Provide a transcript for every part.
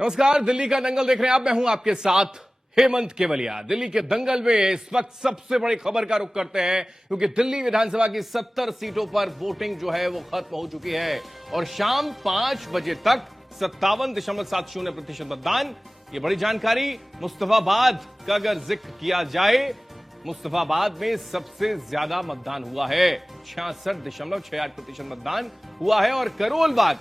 नमस्कार, दिल्ली का दंगल देख रहे हैं आप। मैं हूं आपके साथ हेमंत केवलिया। दिल्ली के दंगल में इस वक्त सबसे बड़ी खबर का रुख करते हैं, क्योंकि दिल्ली विधानसभा की 70 सीटों पर वोटिंग जो है वो खत्म हो चुकी है और शाम 5 बजे तक 57.70% मतदान। ये बड़ी जानकारी। मुस्तफाबाद का अगर जिक्र किया जाए, मुस्तफाबाद में सबसे ज्यादा मतदान हुआ है, 66.68% मतदान हुआ है। और करोल बाग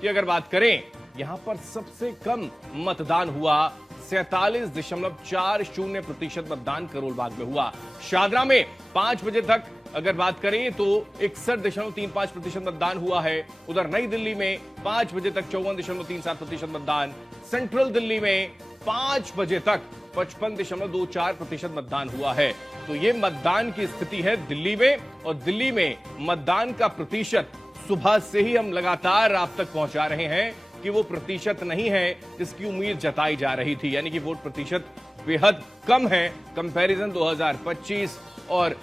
की अगर बात करें, यहां पर सबसे कम मतदान हुआ, 47.40% मतदान करोल बाग में हुआ। शादरा में 5 बजे तक अगर बात करें तो 61.35% मतदान हुआ है। उधर नई दिल्ली में 5 बजे तक 54.37% मतदान। सेंट्रल दिल्ली में 5 बजे तक 55.24% मतदान हुआ है। तो ये मतदान की स्थिति है दिल्ली में। और दिल्ली में मतदान का प्रतिशत सुबह से ही हम लगातार आप तक पहुंचा रहे हैं कि वो प्रतिशत नहीं है जिसकी उम्मीद जताई जा रही थी, यानी कि वोट प्रतिशत बेहद कम है। कंपैरिजन 2025 और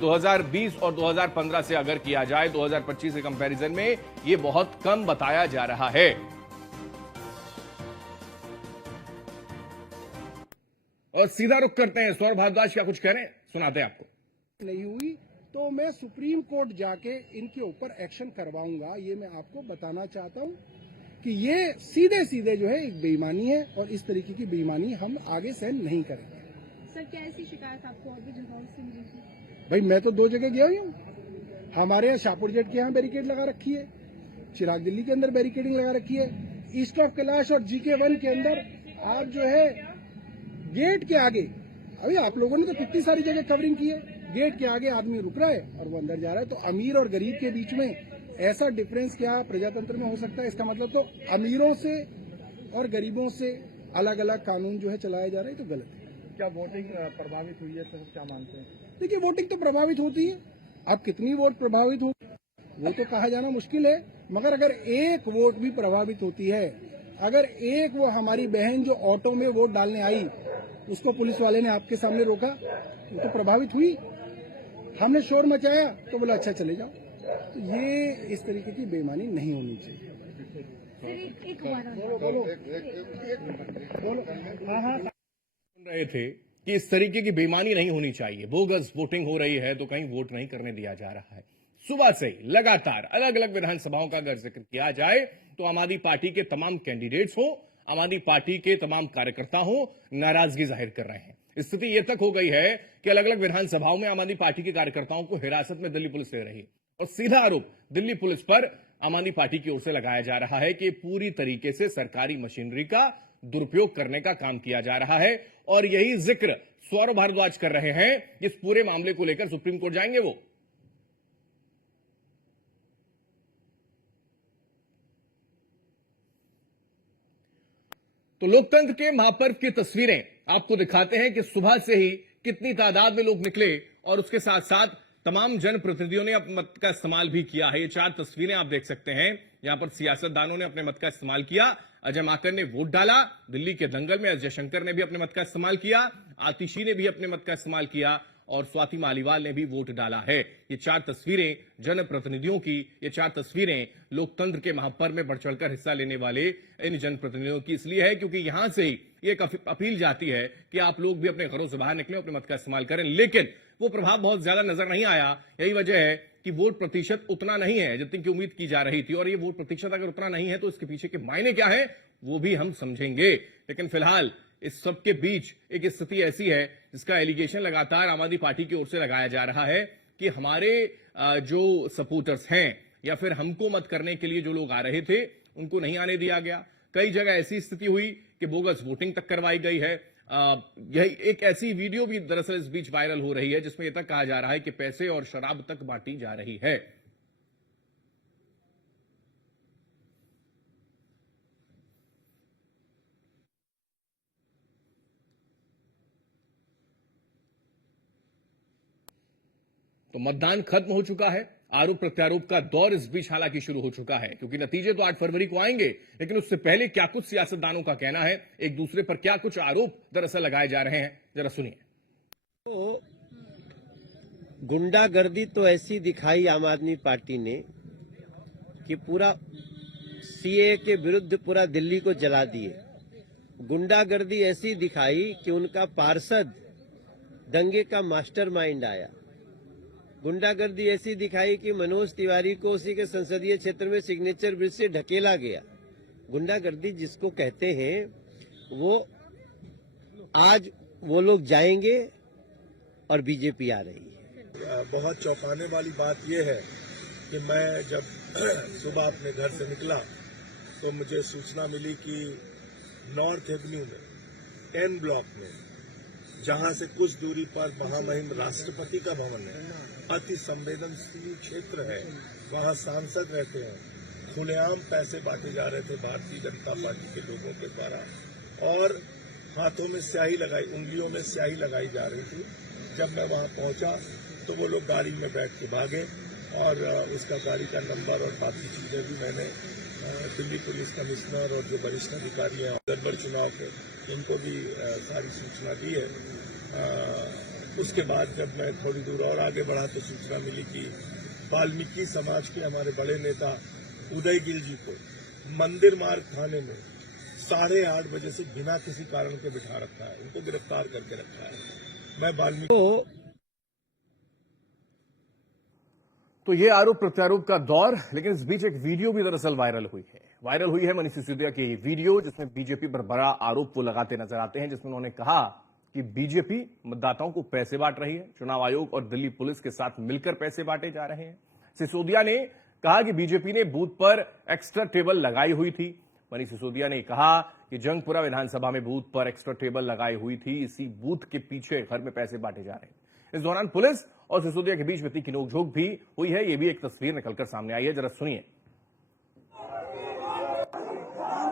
2020 और 2015 से अगर किया जाए, 2025 के कंपैरिजन में ये बहुत कम बताया जा रहा है। और सीधा रुख करते हैं, सौरभ भारद्वाज क्या कुछ कह रहे हैं, सुनाते हैं आपको। नहीं हुई तो मैं सुप्रीम कोर्ट जाके इनके ऊपर एक्शन करवाऊंगा। ये मैं आपको बताना चाहता हूं कि ये सीधे सीधे जो है एक बेईमानी है और इस तरीके की बेईमानी हम आगे सहन नहीं करेंगे। सर, क्या ऐसी शिकायत आपको और भी जगहों से मिली थी? भाई मैं तो 2 जगह गया ही हूँ। हमारे यहाँ शाहपुर जेट के यहाँ बैरिकेड लगा रखी है, चिराग दिल्ली के अंदर बैरिकेडिंग लगा रखी है, ईस्ट ऑफ कैलाश और GK1 के अंदर आप जो है गेट के आगे, अभी आप लोगों ने तो कितनी सारी जगह कवरिंग की है, गेट के आगे आदमी रुक रहा है और वो अंदर जा रहा है। तो अमीर और गरीब के बीच में ऐसा डिफरेंस क्या प्रजातंत्र में हो सकता है? इसका मतलब तो अमीरों से और गरीबों से अलग अलग कानून जो है चलाया जा रहा है, तो गलत है। क्या वोटिंग प्रभावित हुई है, सर क्या मानते हैं? देखिए, वोटिंग तो प्रभावित होती है। अब कितनी वोट प्रभावित हो वो तो कहा जाना मुश्किल है, मगर अगर एक वोट भी प्रभावित होती है, अगर एक वो हमारी बहन जो ऑटो में वोट डालने आई, उसको पुलिस वाले ने आपके सामने रोका, वो तो प्रभावित हुई। हमने शोर मचाया तो बोला अच्छा चले जाओ। तो ये इस तरीके की बेईमानी नहीं होनी चाहिए। सुन रहे थे कि इस तरीके की बेईमानी नहीं होनी चाहिए। बोगस वोटिंग हो रही है तो कहीं वोट नहीं करने दिया जा रहा है। सुबह से ही लगातार अलग अलग विधानसभाओं का अगर जिक्र किया जाए तो आम आदमी पार्टी के तमाम कैंडिडेट्स हो, आम आदमी पार्टी के तमाम कार्यकर्ता हो, नाराजगी जाहिर कर रहे हैं। स्थिति यह तक हो गई है कि अलग अलग विधानसभाओं में आम आदमी पार्टी के कार्यकर्ताओं को हिरासत में दिल्ली पुलिस ले रही, और सीधा आरोप दिल्ली पुलिस पर आम आदमी पार्टी की ओर से लगाया जा रहा है कि पूरी तरीके से सरकारी मशीनरी का दुरुपयोग करने का काम किया जा रहा है। और यही जिक्र सौरभ भारद्वाज कर रहे हैं। इस पूरे मामले को लेकर सुप्रीम कोर्ट जाएंगे वो। तो लोकतंत्र के महापर्व की तस्वीरें आपको दिखाते हैं कि सुबह से ही कितनी तादाद में लोग निकले और उसके साथ साथ तमाम जनप्रतिनिधियों ने अपने मत का इस्तेमाल भी किया है। ये 4 तस्वीरें आप देख सकते हैं। यहां पर सियासतदानों ने अपने मत का इस्तेमाल किया। अजय माकन ने वोट डाला। दिल्ली के दंगल में एस जयशंकर ने भी अपने मत का इस्तेमाल किया। आतिशी ने भी अपने मत का इस्तेमाल किया और स्वाति मालीवाल ने भी वोट डाला है। ये 4 तस्वीरें जनप्रतिनिधियों की, ये 4 तस्वीरें लोकतंत्र के महापर्व में बढ़ चढ़कर हिस्सा लेने वाले इन जनप्रतिनिधियों की इसलिए है क्योंकि यहां से ही एक अपील जाती है कि आप लोग भी अपने घरों से बाहर निकलें, अपने मत का इस्तेमाल करें। लेकिन वो प्रभाव बहुत ज्यादा नजर नहीं आया। यही वजह है कि वोट प्रतिशत उतना नहीं है जितनी की उम्मीद की जा रही थी। और ये वोट प्रतिशत अगर उतना नहीं है तो इसके पीछे के मायने क्या है वो भी हम समझेंगे। लेकिन फिलहाल इस सबके बीच एक स्थिति ऐसी है जिसका एलिगेशन लगातार आम आदमी पार्टी की ओर से लगाया जा रहा है कि हमारे जो सपोर्टर्स हैं या फिर हमको मत करने के लिए जो लोग आ रहे थे उनको नहीं आने दिया गया। कई जगह ऐसी स्थिति हुई कि बोगस वोटिंग तक करवाई गई है। यही एक ऐसी वीडियो भी दरअसल इस बीच वायरल हो रही है जिसमें यह तक कहा जा रहा है कि पैसे और शराब तक बांटी जा रही है। तो मतदान खत्म हो चुका है। आरोप प्रत्यारोप का दौर इस बीच हालांकि शुरू हो चुका है, क्योंकि नतीजे तो 8 फरवरी को आएंगे। लेकिन उससे पहले क्या कुछ सियासतदानों का कहना है, एक दूसरे पर क्या कुछ आरोप दरअसल लगाए जा रहे हैं, जरा सुनिए। तो गुंडागर्दी तो ऐसी दिखाई आम आदमी पार्टी ने कि पूरा CAA के विरुद्ध पूरा दिल्ली को जला दिए। गुंडागर्दी ऐसी दिखाई कि उनका पार्षद दंगे का मास्टरमाइंड आया। गुंडागर्दी ऐसी दिखाई कि मनोज तिवारी को उसी के संसदीय क्षेत्र में सिग्नेचर ब्रिज से ढकेला गया। गुंडागर्दी जिसको कहते हैं वो आज वो लोग जाएंगे और बीजेपी आ रही है। बहुत चौंकाने वाली बात यह है कि मैं जब सुबह अपने घर से निकला तो मुझे सूचना मिली कि नॉर्थ एवेन्यू में 10 ब्लॉक में, जहां से कुछ दूरी पर महामहिम राष्ट्रपति का भवन है, अति संवेदनशील क्षेत्र है, वहां सांसद रहते हैं, खुलेआम पैसे बांटे जा रहे थे भारतीय जनता पार्टी के लोगों के द्वारा और हाथों में स्याही लगाई, उंगलियों में स्याही लगाई जा रही थी। जब मैं वहां पहुंचा तो वो लोग गाड़ी में बैठ के भागे और उसका गाड़ी का नंबर और बाकी चीजें भी मैंने दिल्ली पुलिस कमिश्नर और जो वरिष्ठ अधिकारी हैं गड़बड़ चुनाव के, इनको भी सारी सूचना दी है। उसके बाद जब मैं थोड़ी दूर और आगे बढ़ा तो सूचना मिली कि वाल्मीकि समाज के हमारे बड़े नेता उदय गिल जी को मंदिर मार्ग थाने में 8:30 बजे से बिना किसी कारण के बिठा रखा है, उनको गिरफ्तार करके रखा है। मैं वाल्मीकि तो ये आरोप प्रत्यारोप का दौर, लेकिन इस बीच एक वीडियो भी दरअसल वायरल हुई है। वायरल हुई है मनीष सिसोदिया की वीडियो, जिसमें बीजेपी पर बड़ा आरोप वो लगाते नजर आते हैं, जिसमें उन्होंने कहा कि बीजेपी मतदाताओं को पैसे बांट रही है, चुनाव आयोग और दिल्ली पुलिस के साथ मिलकर पैसे बांटे जा रहे हैं। सिसोदिया ने कहा कि बीजेपी ने बूथ पर एक्स्ट्रा टेबल लगाई हुई थी। मनीष सिसोदिया ने कहा कि जंगपुरा विधानसभा में बूथ पर एक्स्ट्रा टेबल लगाई हुई थी, इसी बूथ के पीछे घर में पैसे बांटे जा रहे हैं। इस दौरान पुलिस और सिसोदिया के बीच तीखी नोकझोंक भी हुई है। ये भी एक तस्वीर निकलकर सामने आई है, जरा सुनिए।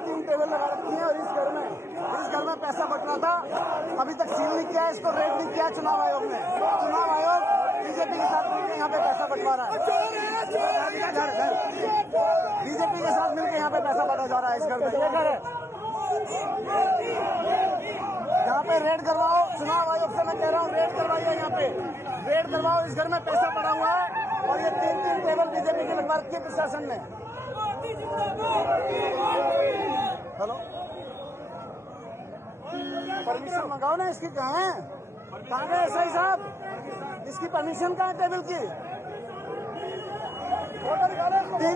3 टेबल लगा रखी है और इस घर में पैसा बट रहा था। अभी तक सील नहीं किया है, इसको रेड नहीं किया चुनाव आयोग ने। चुनाव आयोग बीजेपी के साथ मिलकर यहाँ पे पैसा बंटवा रहा है। बीजेपी के साथ मिलकर यहाँ पे पैसा बांटा जा रहा है। इस घर में ये घर है, यहाँ पे रेड करवाओ। चुनाव आयोग से मैं कह रहा हूँ रेड करवाइए, यहाँ पे रेड करवाओ। इस घर में पैसा पड़ा हुआ है और ये 3 टेबल बीजेपी के लगवा रखी है प्रशासन ने। हेलो, परमिशन मंगाओ ना इसकी। कहाँ है एसआई साहब, इसकी परमिशन कहाँ है टेबल की?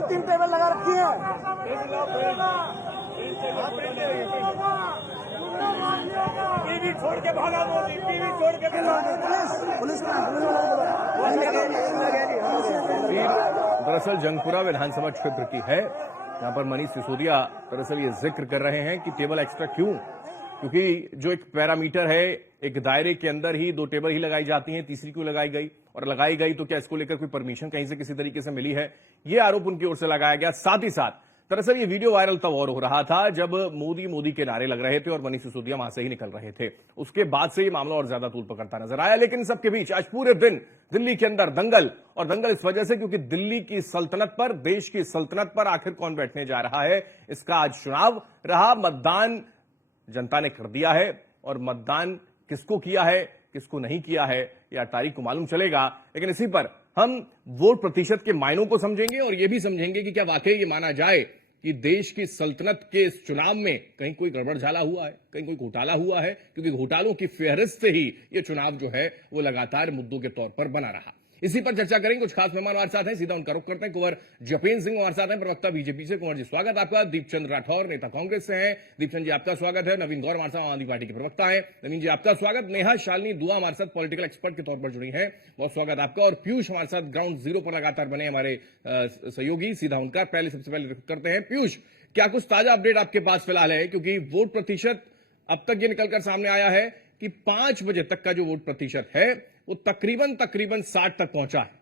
3 टेबल लगा रखी है। टीवी छोड़ के भागा मोदी, टीवी छोड़ के पुलिस दरअसल जंगपुरा विधानसभा क्षेत्र की है, यहां पर मनीष सिसोदिया दरअसल ये जिक्र कर रहे हैं कि टेबल एक्स्ट्रा क्यों, क्योंकि जो एक पैरामीटर है, एक दायरे के अंदर ही 2 टेबल ही लगाई जाती हैं, तीसरी क्यों लगाई गई, और लगाई गई तो क्या इसको लेकर कोई परमिशन कहीं से किसी तरीके से मिली है, ये आरोप उनकी ओर से लगाया गया। साथ ही साथ दरअसल ये वीडियो वायरल तब और हो रहा था जब मोदी मोदी के नारे लग रहे थे और मनीष सिसोदिया वहां से ही निकल रहे थे। उसके बाद से ये मामला और ज्यादा तूल पकड़ता नजर आया। लेकिन सबके बीच आज पूरे दिन दिल्ली के अंदर दंगल, और दंगल इस वजह से क्योंकि दिल्ली की सल्तनत पर, देश की सल्तनत पर आखिर कौन बैठने जा रहा है, इसका आज चुनाव रहा। मतदान जनता ने कर दिया है और मतदान किसको किया है किसको नहीं किया है या तारीख को मालूम चलेगा। लेकिन इसी पर हम वोट प्रतिशत के मायनों को समझेंगे और यह भी समझेंगे कि क्या वाकई ये माना जाए कि देश की सल्तनत के इस चुनाव में कहीं कोई गड़बड़झाला हुआ है, कहीं कोई घोटाला हुआ है, क्योंकि घोटालों की फेहरिस्त से ही ये चुनाव जो है वो लगातार मुद्दों के तौर पर बना रहा। इसी पर चर्चा करेंगे। कुछ खास मेहमान हमारे साथ हैं, सीधा उनका रुख करते हैं। कुंवर जपेन सिंह हमारे साथ हैं, प्रवक्ता बीजेपी से। कुंवर जी स्वागत आपका। दीपचंद राठौर नेता कांग्रेस से हैं, दीपचंद जी आपका स्वागत है। नवीन गौर हमारे साथ आम आदमी पार्टी के प्रवक्ता है, नवीन जी आपका स्वागत। नेहा शालिनी दुआ हमारे साथ पॉलिटिकल एक्सपर्ट के तौर पर जुड़ी है, बहुत स्वागत आपका। और पीयूष हमारे साथ ग्राउंड जीरो पर लगातार बने हमारे सहयोगी, सीधा उनका सबसे पहले रुख करते हैं। पीयूष, क्या कुछ ताजा अपडेट आपके पास फिलहाल है, क्योंकि वोट प्रतिशत अब तक ये निकलकर सामने आया है कि 5 बजे तक का जो वोट प्रतिशत है वो तकरीबन 60 तक पहुंचा है।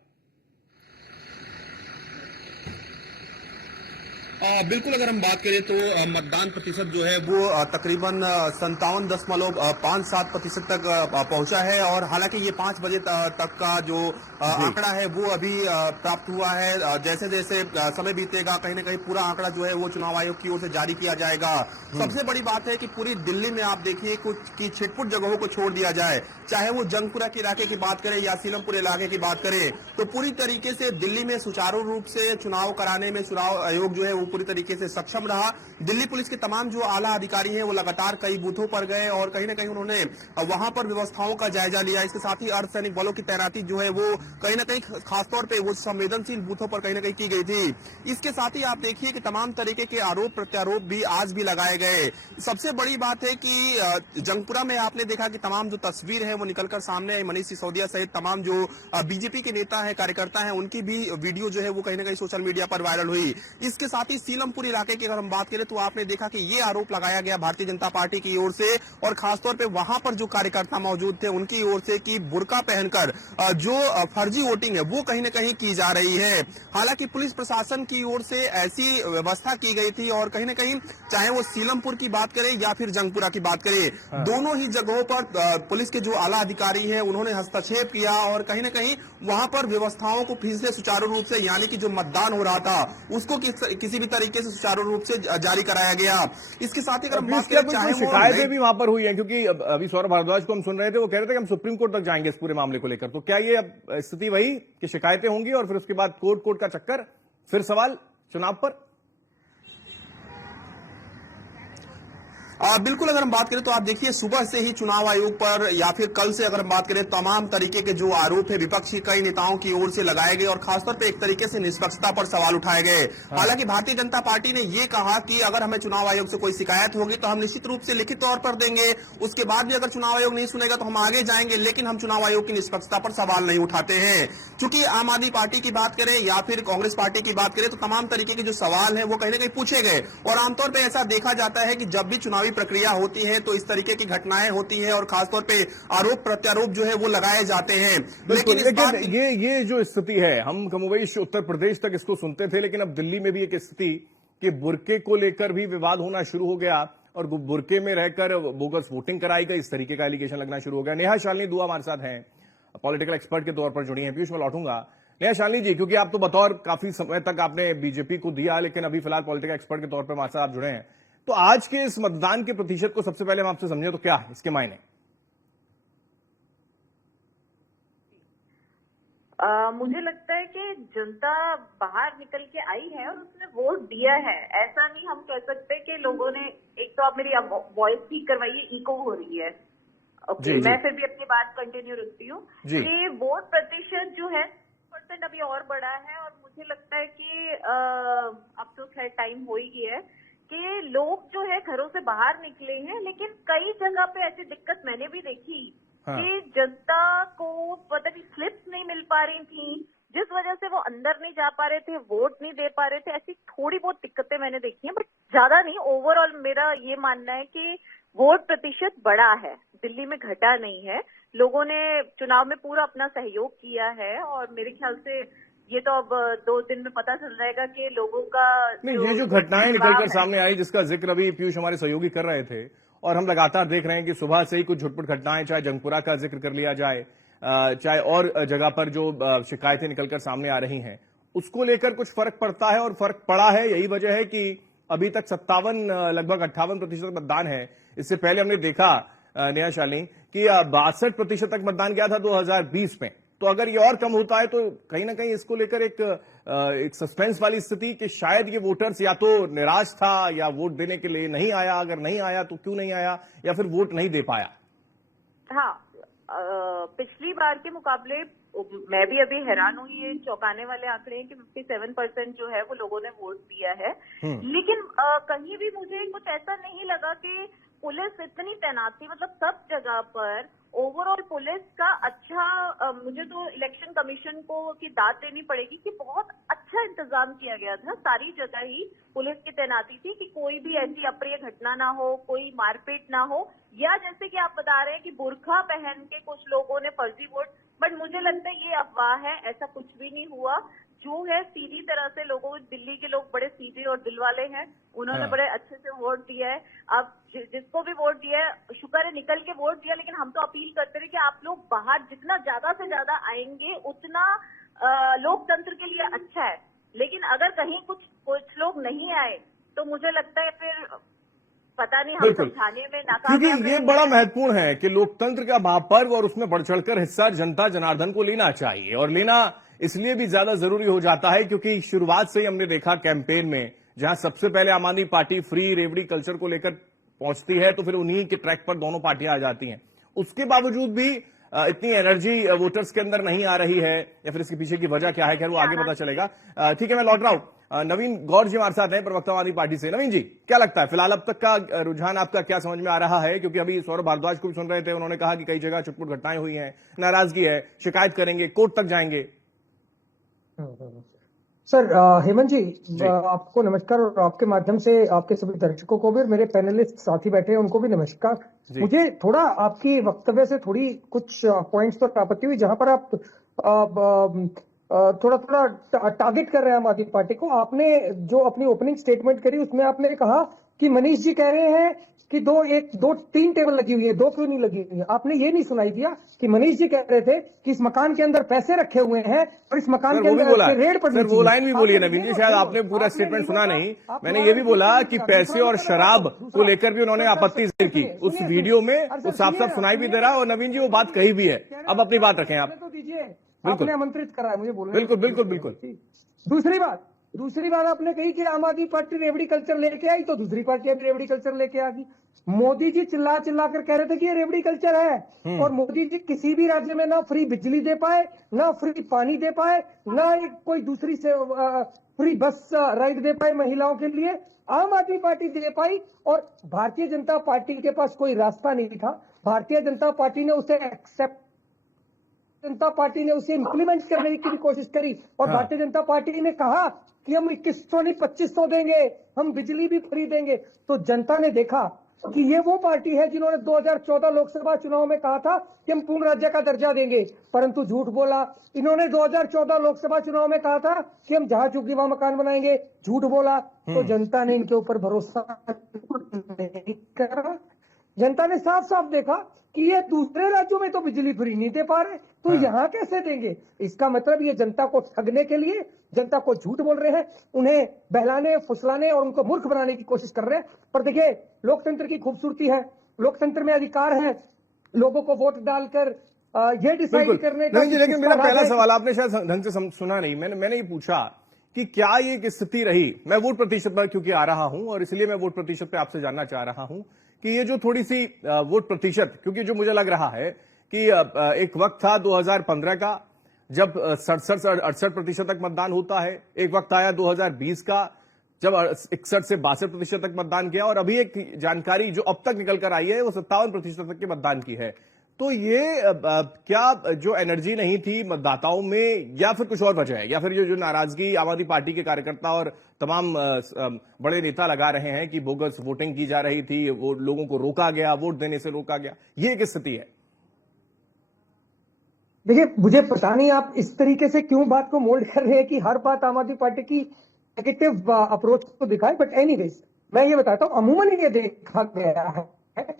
बिल्कुल, अगर हम बात करें तो मतदान प्रतिशत जो है वो तकरीबन 57.57% तक पहुंचा है। और हालांकि ये 5 बजे तक का जो आंकड़ा है वो अभी प्राप्त हुआ है। जैसे जैसे समय बीतेगा कहीं ना कहीं पूरा आंकड़ा जो है वो चुनाव आयोग की ओर से जारी किया जाएगा। सबसे बड़ी बात है कि पूरी दिल्ली में आप देखिए कुछ की छिटपुट जगहों को छोड़ दिया जाए, चाहे वो जंगपुरा के इलाके की बात करें या सीलमपुर इलाके की बात करें, तो पूरी तरीके से दिल्ली में सुचारू रूप से चुनाव कराने में चुनाव आयोग जो है वो पूरी तरीके से सक्षम रहा। दिल्ली पुलिस के तमाम जो आला अधिकारी हैं वो लगातार कई बूथों पर गए और कहीं ना कहीं उन्होंने वहां पर व्यवस्थाओं का जायजा लिया। इसके साथ ही अर्धसैनिक बलों की तैनाती जो है वो कहीं ना कहीं खासतौर पर वो संवेदनशील बूथों पर कहीं ना कहीं की गई थी। इसके साथ ही आप देखिए कि तमाम तरीके के आरोप प्रत्यारोप भी आज भी लगाए गए। सबसे बड़ी बात है कि जंगपुरा में आपने देखा कि तमाम जो तस्वीर है वो निकलकर सामने आई। मनीष सिसोदिया सहित तमाम जो बीजेपी के नेता है, कार्यकर्ता हैं, उनकी भी वीडियो जो है वो कहीं ना कहीं सोशल मीडिया पर वायरल हुई। इसके साथ ही सीलमपुर इलाके की अगर हम बात करें तो आपने देखा कि ये आरोप लगाया गया भारतीय जनता पार्टी की ओर से और खासतौर पर वहां पर जो कार्यकर्ता मौजूद थे उनकी ओर से कि बुर्का पहनकर जो फर्जी वोटिंग है वो कहीं ना कहीं की जा रही है। हालांकि पुलिस प्रशासन की ओर से ऐसी व्यवस्था की गई थी और कहीं ना कहीं चाहे वो सीलमपुर की बात करें या फिर जंगपुरा की बात करें, दोनों ही जगहों पर पुलिस के जो आला अधिकारी हैं उन्होंने हस्तक्षेप किया और कहीं ना कहीं वहां पर व्यवस्थाओं को फिर से सुचारू रूप से, यानी कि जो मतदान हो रहा था उसको किसी भी तरीके से सुचारू रूप से जारी कराया गया। इसके साथ ही अगर हम बात करें, चाहे शिकायतें भी वहां पर हुई हैं, क्योंकि अभी सौरभ भारद्वाज को हम सुन रहे थे, वो कह रहे थे कि हम सुप्रीम कोर्ट तक जाएंगे इस पूरे मामले को लेकर। तो क्या ये अब स्थिति वही कि शिकायतें होंगी और फिर उसके बाद कोर्ट का चक्कर, फिर सवाल चुनाव पर? बिल्कुल, अगर हम बात करें तो आप देखिए सुबह से ही चुनाव आयोग पर या फिर कल से अगर हम बात करें तमाम तरीके के जो आरोप है विपक्षी कई नेताओं की ओर से लगाए गए और खासतौर पे एक तरीके से निष्पक्षता पर सवाल उठाए गए। हालांकि भारतीय जनता पार्टी ने ये कहा कि अगर हमें चुनाव आयोग से कोई शिकायत होगी तो हम निश्चित रूप से लिखित तौर पर देंगे, उसके बाद भी अगर चुनाव आयोग नहीं सुनेगा तो हम आगे जाएंगे, लेकिन हम चुनाव आयोग की निष्पक्षता पर सवाल नहीं उठाते हैं। चूंकि आम आदमी पार्टी की बात करें या फिर कांग्रेस पार्टी की बात करें तो तमाम तरीके के जो सवाल है वो कहीं ना कहीं पूछे गए और आमतौर पर ऐसा देखा जाता है कि जब भी चुनावी प्रक्रिया होती है तो इस तरीके की घटनाएं होती है और खासतौर पे आरोप प्रत्यारोप जो है वो लगाए जाते हैं। लेकिन ये जो स्थिति है, हम कमोबेश उत्तर प्रदेश तक इसको सुनते थे, लेकिन अब दिल्ली में भी एक स्थिति कि बुर्के को लेकर भी विवाद होना शुरू हो गया और बुर्के में रहकर बोगस वोटिंग कराई गई, इस तरीके का एलिगेशन लगना शुरू हो गया। नेहा शालिनी दुआ हमारे साथ हैं, पॉलिटिकल एक्सपर्ट के तौर पर जुड़ी हैं। पीयूष, मैं लौटूंगा। नेहा शालिनी जी, क्योंकि आप तो बतौर काफी समय तक आपने बीजेपी को दिया, लेकिन अभी फिलहाल पॉलिटिकल एक्सपर्ट के तौर पर हमारे साथ आप जुड़े हैं, तो आज के इस मतदान के प्रतिशत को सबसे पहले हम आपसे समझें तो क्या है इसके मायने? मुझे लगता है कि जनता बाहर निकल के आई है और उसने वोट दिया है। ऐसा नहीं हम कह सकते कि लोगों ने, एक तो आप मेरी वॉइस ठीक करवाइए, इको हो रही है। ओके, मैं फिर भी अपनी बात कंटिन्यू रखती हूँ कि वोट प्रतिशत जो है % अभी और बढ़ा है और मुझे लगता है कि अब तो खैर टाइम हो ही गया है कि लोग जो है घरों से बाहर निकले हैं, लेकिन कई जगह पे ऐसी दिक्कत मैंने भी देखी कि जनता को पता नहीं स्लिप्स नहीं मिल पा रही थी, जिस वजह से वो अंदर नहीं जा पा रहे थे, वोट नहीं दे पा रहे थे। ऐसी थोड़ी बहुत दिक्कतें मैंने देखी हैं, बट ज्यादा नहीं। ओवरऑल मेरा ये मानना है कि वोट प्रतिशत बढ़ा है, दिल्ली में घटा नहीं है। लोगों ने चुनाव में पूरा अपना सहयोग किया है और मेरे ख्याल से ये तो अब 2 दिन में पता चल जाएगा कि लोगों का ये जो घटनाएं निकलकर सामने आई, जिसका जिक्र अभी पीयूष हमारे सहयोगी कर रहे थे, और हम लगातार देख रहे हैं कि सुबह से ही कुछ झुटपुट घटनाएं, चाहे जंगपुरा का जिक्र कर लिया जाए, चाहे और जगह पर जो शिकायतें निकलकर सामने आ रही हैं, उसको लेकर कुछ फर्क पड़ता है और फर्क पड़ा है। यही वजह है कि अभी तक 57 लगभग 58% मतदान है। इससे पहले हमने देखा नेहा शालिनी कि 62% तक मतदान गया था 2020 में। तो अगर ये और कम होता है तो कहीं ना कहीं इसको लेकर एक सस्पेंस वाली स्थिति कि शायद ये वोटर्स या तो निराश था या वोट देने के लिए नहीं आया, अगर नहीं आया तो क्यों नहीं आया, या फिर वोट नहीं दे पाया। हाँ, पिछली बार के मुकाबले मैं भी अभी हैरान हुई, ये चौंकाने वाले आंकड़े हैं कि 57% जो है वो लोगों ने वोट दिया है। लेकिन कहीं भी मुझे कुछ ऐसा नहीं लगा कि पुलिस इतनी तैनाती, मतलब सब जगह पर ओवरऑल पुलिस का अच्छा, मुझे तो इलेक्शन कमीशन को की दाद देनी पड़ेगी कि बहुत अच्छा इंतजाम किया गया था। सारी जगह ही पुलिस की तैनाती थी कि कोई भी ऐसी अप्रिय घटना ना हो, कोई मारपीट ना हो, या जैसे कि आप बता रहे हैं कि बुर्खा पहन के कुछ लोगों ने फर्जी वोट, बट मुझे लगता है ये अफवाह है, ऐसा कुछ भी नहीं हुआ। जो है सीधी तरह से लोगों, दिल्ली के लोग बड़े सीधे और दिल वाले हैं, उन्होंने बड़े अच्छे से वोट दिया है। अब जिसको भी वोट दिया है, शुक्र है निकल के वोट दिया, लेकिन हम तो अपील करते रहे कि आप लोग बाहर जितना ज्यादा से ज्यादा आएंगे उतना लोकतंत्र के लिए अच्छा है। लेकिन अगर कहीं कुछ लोग नहीं आए तो मुझे लगता है फिर पता नहीं हम बिल्कुल। समझाने में क्योंकि नाकामयाब ये रहे बड़ा हैं। महत्वपूर्ण है कि लोकतंत्र का महापर्व और उसमें बढ़ चढ़कर हिस्सा जनता जनार्दन को लेना चाहिए, और लेना इसलिए भी ज्यादा जरूरी हो जाता है क्योंकि शुरुआत से ही हमने देखा कैंपेन में, जहां सबसे पहले आम आदमी पार्टी फ्री रेवड़ी कल्चर को लेकर पहुंचती है तो फिर उन्हीं के ट्रैक पर दोनों पार्टियां आ जाती हैं। उसके बावजूद भी इतनी एनर्जी वोटर्स के अंदर नहीं आ रही है, या फिर इसके पीछे की वजह क्या है, खैर वो आगे पता चलेगा। ठीक है, मैं लौट रहा हूं। नवीन गौर जी हमारे साथ हैं, प्रवक्ता आम आदमी पार्टी से। नवीन जी, क्या लगता है फिलहाल अब तक का रुझान आपका क्या समझ में आ रहा है? क्योंकि अभी सौरभ भारद्वाज को भी सुन रहे थे, उन्होंने कहा कि कई जगह छुटपुट घटनाएं हुई हैं, नाराजगी है, शिकायत करेंगे, कोर्ट तक जाएंगे। सर, हेमंत जी, आपको नमस्कार, और आपके माध्यम से आपके सभी दर्शकों को भी और मेरे पैनलिस्ट साथी बैठे हैं उनको भी नमस्कार। मुझे थोड़ा आपकी वक्तव्य से थोड़ी कुछ पॉइंट्स पर आपत्ति हुई, जहां पर आप थोड़ा टारगेट कर रहे हैं आम आदमी पार्टी को। आपने जो अपनी ओपनिंग स्टेटमेंट करी उसमें आपने कहा कि मनीष जी कह रहे हैं कि तीन टेबल लगी हुई है, दो क्यों नहीं लगी हुई है। आपने ये नहीं सुनाई दिया कि मनीष जी कह रहे थे कि इस मकान के अंदर पैसे रखे हुए हैं और इस मकान के अंदर रेड पर। सर वो लाइन भी बोली है नवीन जी, शायद आपने पूरा स्टेटमेंट सुना नहीं। मैंने ये भी बोला कि पैसे और शराब को लेकर भी उन्होंने आपत्ति जाहिर की उस वीडियो में, वो साफ साफ सुनाई भी दे रहा है, और नवीन जी वो बात कही भी है। अब अपनी बात रखें आप। तो दीजिए, आपने आमंत्रित करा है मुझे बोलने। बिल्कुल बिल्कुल बिल्कुल। दूसरी बात आपने कही कि आम आदमी पार्टी रेवड़ी कल्चर लेके आई तो दूसरी पार्टी अब रेवड़ी कल्चर लेके आ गई। मोदी जी चिल्ला कर कह रहे थे कि ये रेवड़ी कल्चर है, और मोदी जी किसी भी राज्य में ना फ्री बिजली दे पाए, ना फ्री पानी दे पाए, ना कोई दूसरी से फ्री बस राइड दे पाए महिलाओं के लिए। आम आदमी पार्टी दे पाई, और भारतीय जनता पार्टी के पास कोई रास्ता नहीं था। भारतीय जनता पार्टी ने उसे इम्प्लीमेंट करने की भी कोशिश करी, और भारतीय जनता पार्टी ने कहा कि हम 2100 नहीं 2500 देंगे, हम बिजली भी फ्री देंगे। तो जनता ने देखा कि ये वो पार्टी है जिन्होंने 2014 लोकसभा चुनाव में कहा था कि हम पूर्ण राज्य का दर्जा देंगे, परंतु झूठ बोला। इन्होंने 2014 लोकसभा चुनाव में कहा था कि हम जहां चुकी वहां मकान बनाएंगे, झूठ बोला। तो जनता ने इनके ऊपर भरोसा नहीं करा। जनता ने साफ साफ देखा कि ये दूसरे राज्यों में तो बिजली फ्री नहीं दे पा रहे, तो यहाँ कैसे देंगे। इसका मतलब ये जनता को ठगने के लिए, जनता को झूठ बोल रहे हैं, उन्हें बहलाने फुसलाने और उनको मूर्ख बनाने की कोशिश कर रहे हैं। पर देखिए, लोकतंत्र की खूबसूरती है, लोकतंत्र में अधिकार है लोगों को वोट डालकर ये डिसाइड करने का। लेकिन मेरा पहला सवाल आपने शायद ढंग से सुना नहीं। मैंने ये पूछा कि क्या ये स्थिति रही, मैं वोट प्रतिशत पर क्योंकि आ रहा हूं और इसलिए मैं वोट प्रतिशत पे आपसे जानना चाह रहा हूं कि ये जो थोड़ी सी वोट प्रतिशत, क्योंकि जो मुझे लग रहा है कि एक वक्त था 2015 का जब 67-68% तक मतदान होता है, एक वक्त आया 2020 का जब 61 से 62% तक मतदान किया, और अभी एक जानकारी जो अब तक निकल कर आई है वो 57% तक के मतदान की है। तो ये क्या जो एनर्जी नहीं थी मतदाताओं में, या फिर कुछ और वजह है, या फिर जो नाराजगी आम आदमी पार्टी के कार्यकर्ता और तमाम बड़े नेता लगा रहे हैं कि बोगस वोटिंग की जा रही थी, वो लोगों को रोका गया, वोट देने से रोका गया, ये एक स्थिति है? देखिए, मुझे पता नहीं आप इस तरीके से क्यों बात को मोल्ड कर रहे हैं कि हर बात आम आदमी पार्टी की नेगेटिव अप्रोच को दिखाए। बट एनीवेज, मैं ये बताता हूँ, अमूमन ये देखा गया है,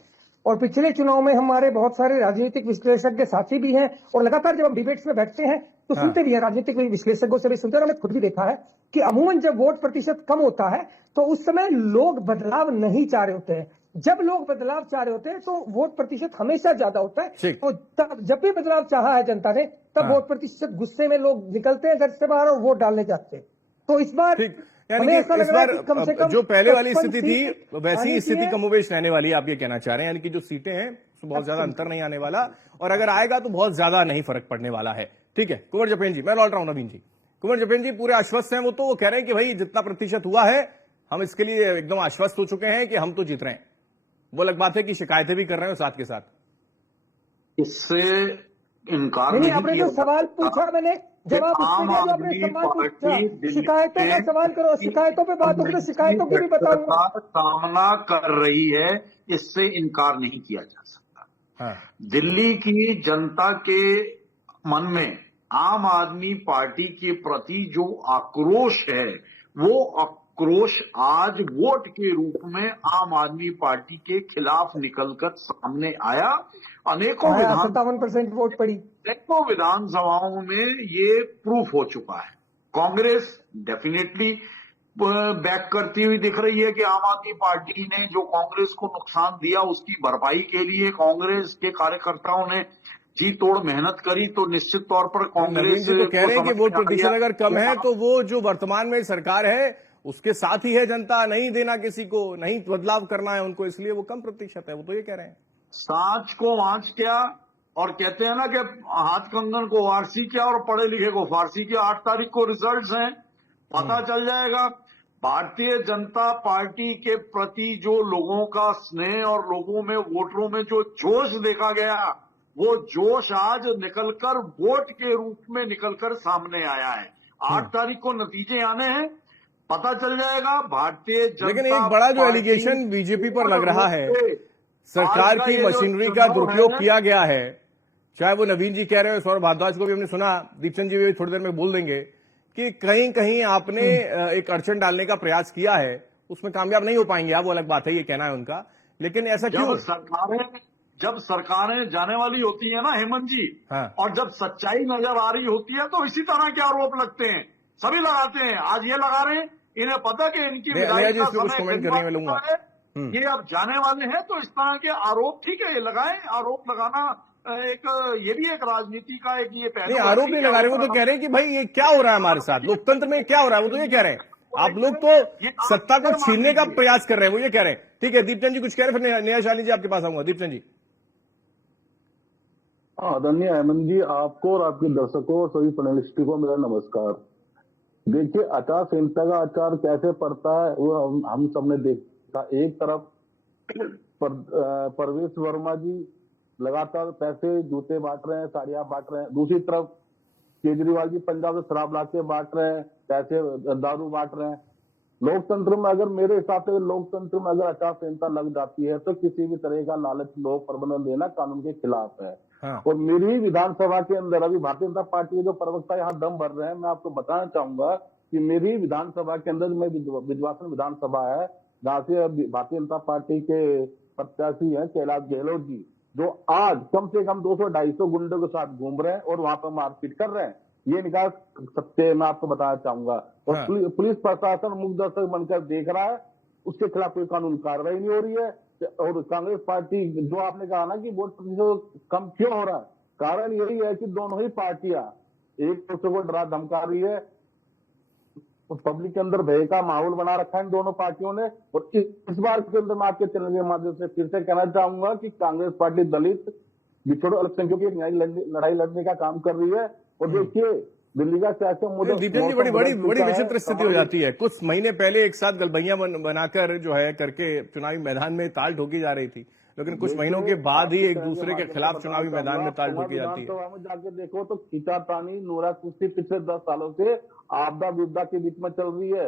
और पिछले चुनाव में हमारे बहुत सारे राजनीतिक विश्लेषज्ञ साथी भी हैं, और लगातार जब हम डिबेट्स में बैठते हैं तो सुनते भी हैं, राजनीतिक विश्लेषज्ञों से भी सुनते हैं। और हमने खुद भी देखा है कि अमूमन जब वोट प्रतिशत कम होता है तो उस समय लोग बदलाव नहीं चाह रहे होते हैं। जब लोग बदलाव चाह रहे होते हैं तो वोट प्रतिशत हमेशा ज्यादा होता है। तो जब भी बदलाव चाहा है जनता ने, तब वोट प्रतिशत गुस्से में लोग निकलते हैं घर से बाहर और वोट डालने जाते हैं। तो इस बार यानी कि इस बार जो पहले वाली स्थिति थी वैसी स्थिति कमोबेश रहने वाली, आप ये कहना चाह रहे हैं? यानी कि जो सीटें हैं उसमें बहुत ज्यादा अंतर नहीं आने वाला, और अगर आएगा तो बहुत ज्यादा नहीं फर्क पड़ने वाला है। ठीक है कुंवर जपेन जी, मैं लौट रहा हूं नवीन जी। कुंवर जपेन जी पूरे आश्वस्त हैं, वो कह रहे हैं कि भाई जितना प्रतिशत हुआ है हम इसके लिए एकदम आश्वस्त हो चुके हैं कि हम तो जीत रहे हैं। वो अलग बात है कि शिकायतें भी कर रहे हैं साथ के साथ। इससे इनकार नहीं, आपने जो सवाल पूछा, मैंने जवाब शिकायतों का सवाल करो, शिकायतों पे बात होगी तो शिकायतों की भी बताऊंगा। सामना कर रही है, इससे इनकार नहीं किया जा सकता। दिल्ली की जनता के मन में आम आदमी पार्टी के प्रति जो आक्रोश है, वो आक्रोश आज वोट के रूप में आम आदमी पार्टी के खिलाफ निकलकर सामने आया। अनेकों 57% वोट पड़ी, अनेकों विधानसभाओं में ये प्रूफ हो चुका है। कांग्रेस डेफिनेटली बैक करती हुई दिख रही है कि आम आदमी पार्टी ने जो कांग्रेस को नुकसान दिया उसकी भरपाई के लिए कांग्रेस के कार्यकर्ताओं ने जी तोड़ मेहनत करी, तो निश्चित तौर पर नवीन कांग्रेस जी तो कह रहे हैं कि समझ वोट में आ प्रतिशत गया अगर कम कि है तो वो जो वर्तमान में सरकार है उसके साथ ही है जनता, नहीं देना किसी को, नहीं बदलाव करना है उनको, इसलिए वो कम प्रतिशत है, वो तो ये कह रहे हैं। सांच को वांच क्या, और कहते हैं ना कि हाथ कंगन को वारसी क्या और पढ़े लिखे को फारसी क्या। 8 तारीख को रिजल्ट्स हैं, पता चल जाएगा। भारतीय जनता पार्टी के प्रति जो लोगों का स्नेह और लोगों में वोटरों में जो जोश देखा गया, वो जोश आज निकलकर वोट के रूप में निकलकर सामने आया है। 8 तारीख को नतीजे आने हैं, पता चल जाएगा। भारतीय जनता लेकिन एक बड़ा जो पार्टी एलिगेशन बीजेपी पर लग रहा है, सरकार आज का की ये जो मशीनरी का चुनाव दुरुपयोग है, किया गया है, चाहे वो नवीन जी कह रहे हो, सौरभ भारद्वाज को भी हमने सुना, दीपचंद जी भी थोड़ी देर में बोल देंगे कि कहीं कहीं आपने एक अड़चन डालने का प्रयास किया है, उसमें कामयाब नहीं हो पाएंगे आप, वो अलग बात है, ये कहना है उनका, लेकिन ऐसा क्यों? जब सरकारें जाने वाली होती है ना हेमंत जी, हाँ। और जब सच्चाई नजर आ रही होती है तो इसी तरह के आरोप लगते हैं, सभी लगाते हैं। आज ये लगा रहे हैं, इन्हें पता कि इनकी विदाई का कुछ समय कमेंट करने में लूंगा। ये अब जाने वाले हैं, तो इस तरह के आरोप ठीक है, ये लगाएं। आरोप लगाना एक ये भी एक राजनीति का एक ये पहलू नहीं, आरोप नहीं लगा रहे, वो तो कह रहे हैं कि भाई ये क्या हो रहा है हमारे साथ, लोकतंत्र में क्या हो रहा है, वो तो ये कह रहे हैं। आप लोग तो सत्ता को छीनने का प्रयास कर रहे हैं, वो ये कह रहे हैं। ठीक है, दीपचंद जी कुछ कह रहे हैं, फिर नेहा शानी जी आपके पास आऊंगा। दीपचंद जी। आदरणीय हेमंत जी, आपको और आपके दर्शकों और सभी पैनलिस्टों को मेरा नमस्कार। देखिए, आचार संहिता का आचार कैसे पड़ता है वो हम सबने देखा। एक तरफ परवेश वर्मा जी लगातार पैसे, जूते बांट रहे हैं, साड़ियां बांट रहे हैं। दूसरी तरफ केजरीवाल जी पंजाब से शराब लाके बांट रहे हैं, पैसे दारू बांट रहे हैं। लोकतंत्र में अगर, मेरे हिसाब से लोकतंत्र में अगर आचार संहिता लग जाती है तो किसी भी तरह का लालच लोग प्रबंधन देना कानून के खिलाफ है। हाँ। और मेरी विधानसभा के अंदर अभी भारतीय जनता पार्टी के जो प्रवक्ता यहाँ दम भर रहे हैं, मैं आपको बताना चाहूंगा कि मेरी विधानसभा के अंदर में विजवासन विधानसभा है, जहाँ से भारतीय जनता पार्टी के प्रत्याशी हैं कैलाश गहलोत जी, जो आज कम से कम 200-250 गुंडों के साथ घूम रहे हैं और वहां पर मारपीट कर रहे हैं। ये निकाल सत्य मैं आपको बताना चाहूंगा। और हाँ। पुलिस प्रशासन मुक्त दर्शक बनकर देख रहा है, उसके खिलाफ कोई कानून कार्रवाई नहीं हो रही है। और कांग्रेस पार्टी, जो आपने कहा ना कि वोट प्रतिशत कम क्यों हो रहा है, कारण यही है कि दोनों ही पार्टियां एक दूसरे को डरा धमका रही है। पब्लिक के अंदर भय का माहौल बना रखा है इन दोनों पार्टियों ने। और इस बार के अंदर मैं आपके चैनल के माध्यम से फिर से कहना चाहूंगा कि कांग्रेस पार्टी दलित, पिछड़ों, अल्पसंख्यकों की लड़ाई लड़ने का काम कर रही है। और देखिए, दिल्ली का क्या मुद्दा, दीपचंद जी, बड़ी विचित्र स्थिति हो जाती है। कुछ महीने पहले एक साथ गलबैया बनाकर जो है करके चुनावी मैदान में ताल ठोकी जा रही थी, लेकिन कुछ महीनों के बाद ही एक दूसरे के खिलाफ चुनावी मैदान में ताल ठोकी जाती है। विधानसभा में जाके देखो तो खींचातानी, नोरा कुश्ती पिछले 10 सालों से आपदा विपदा के बीच में चल रही है।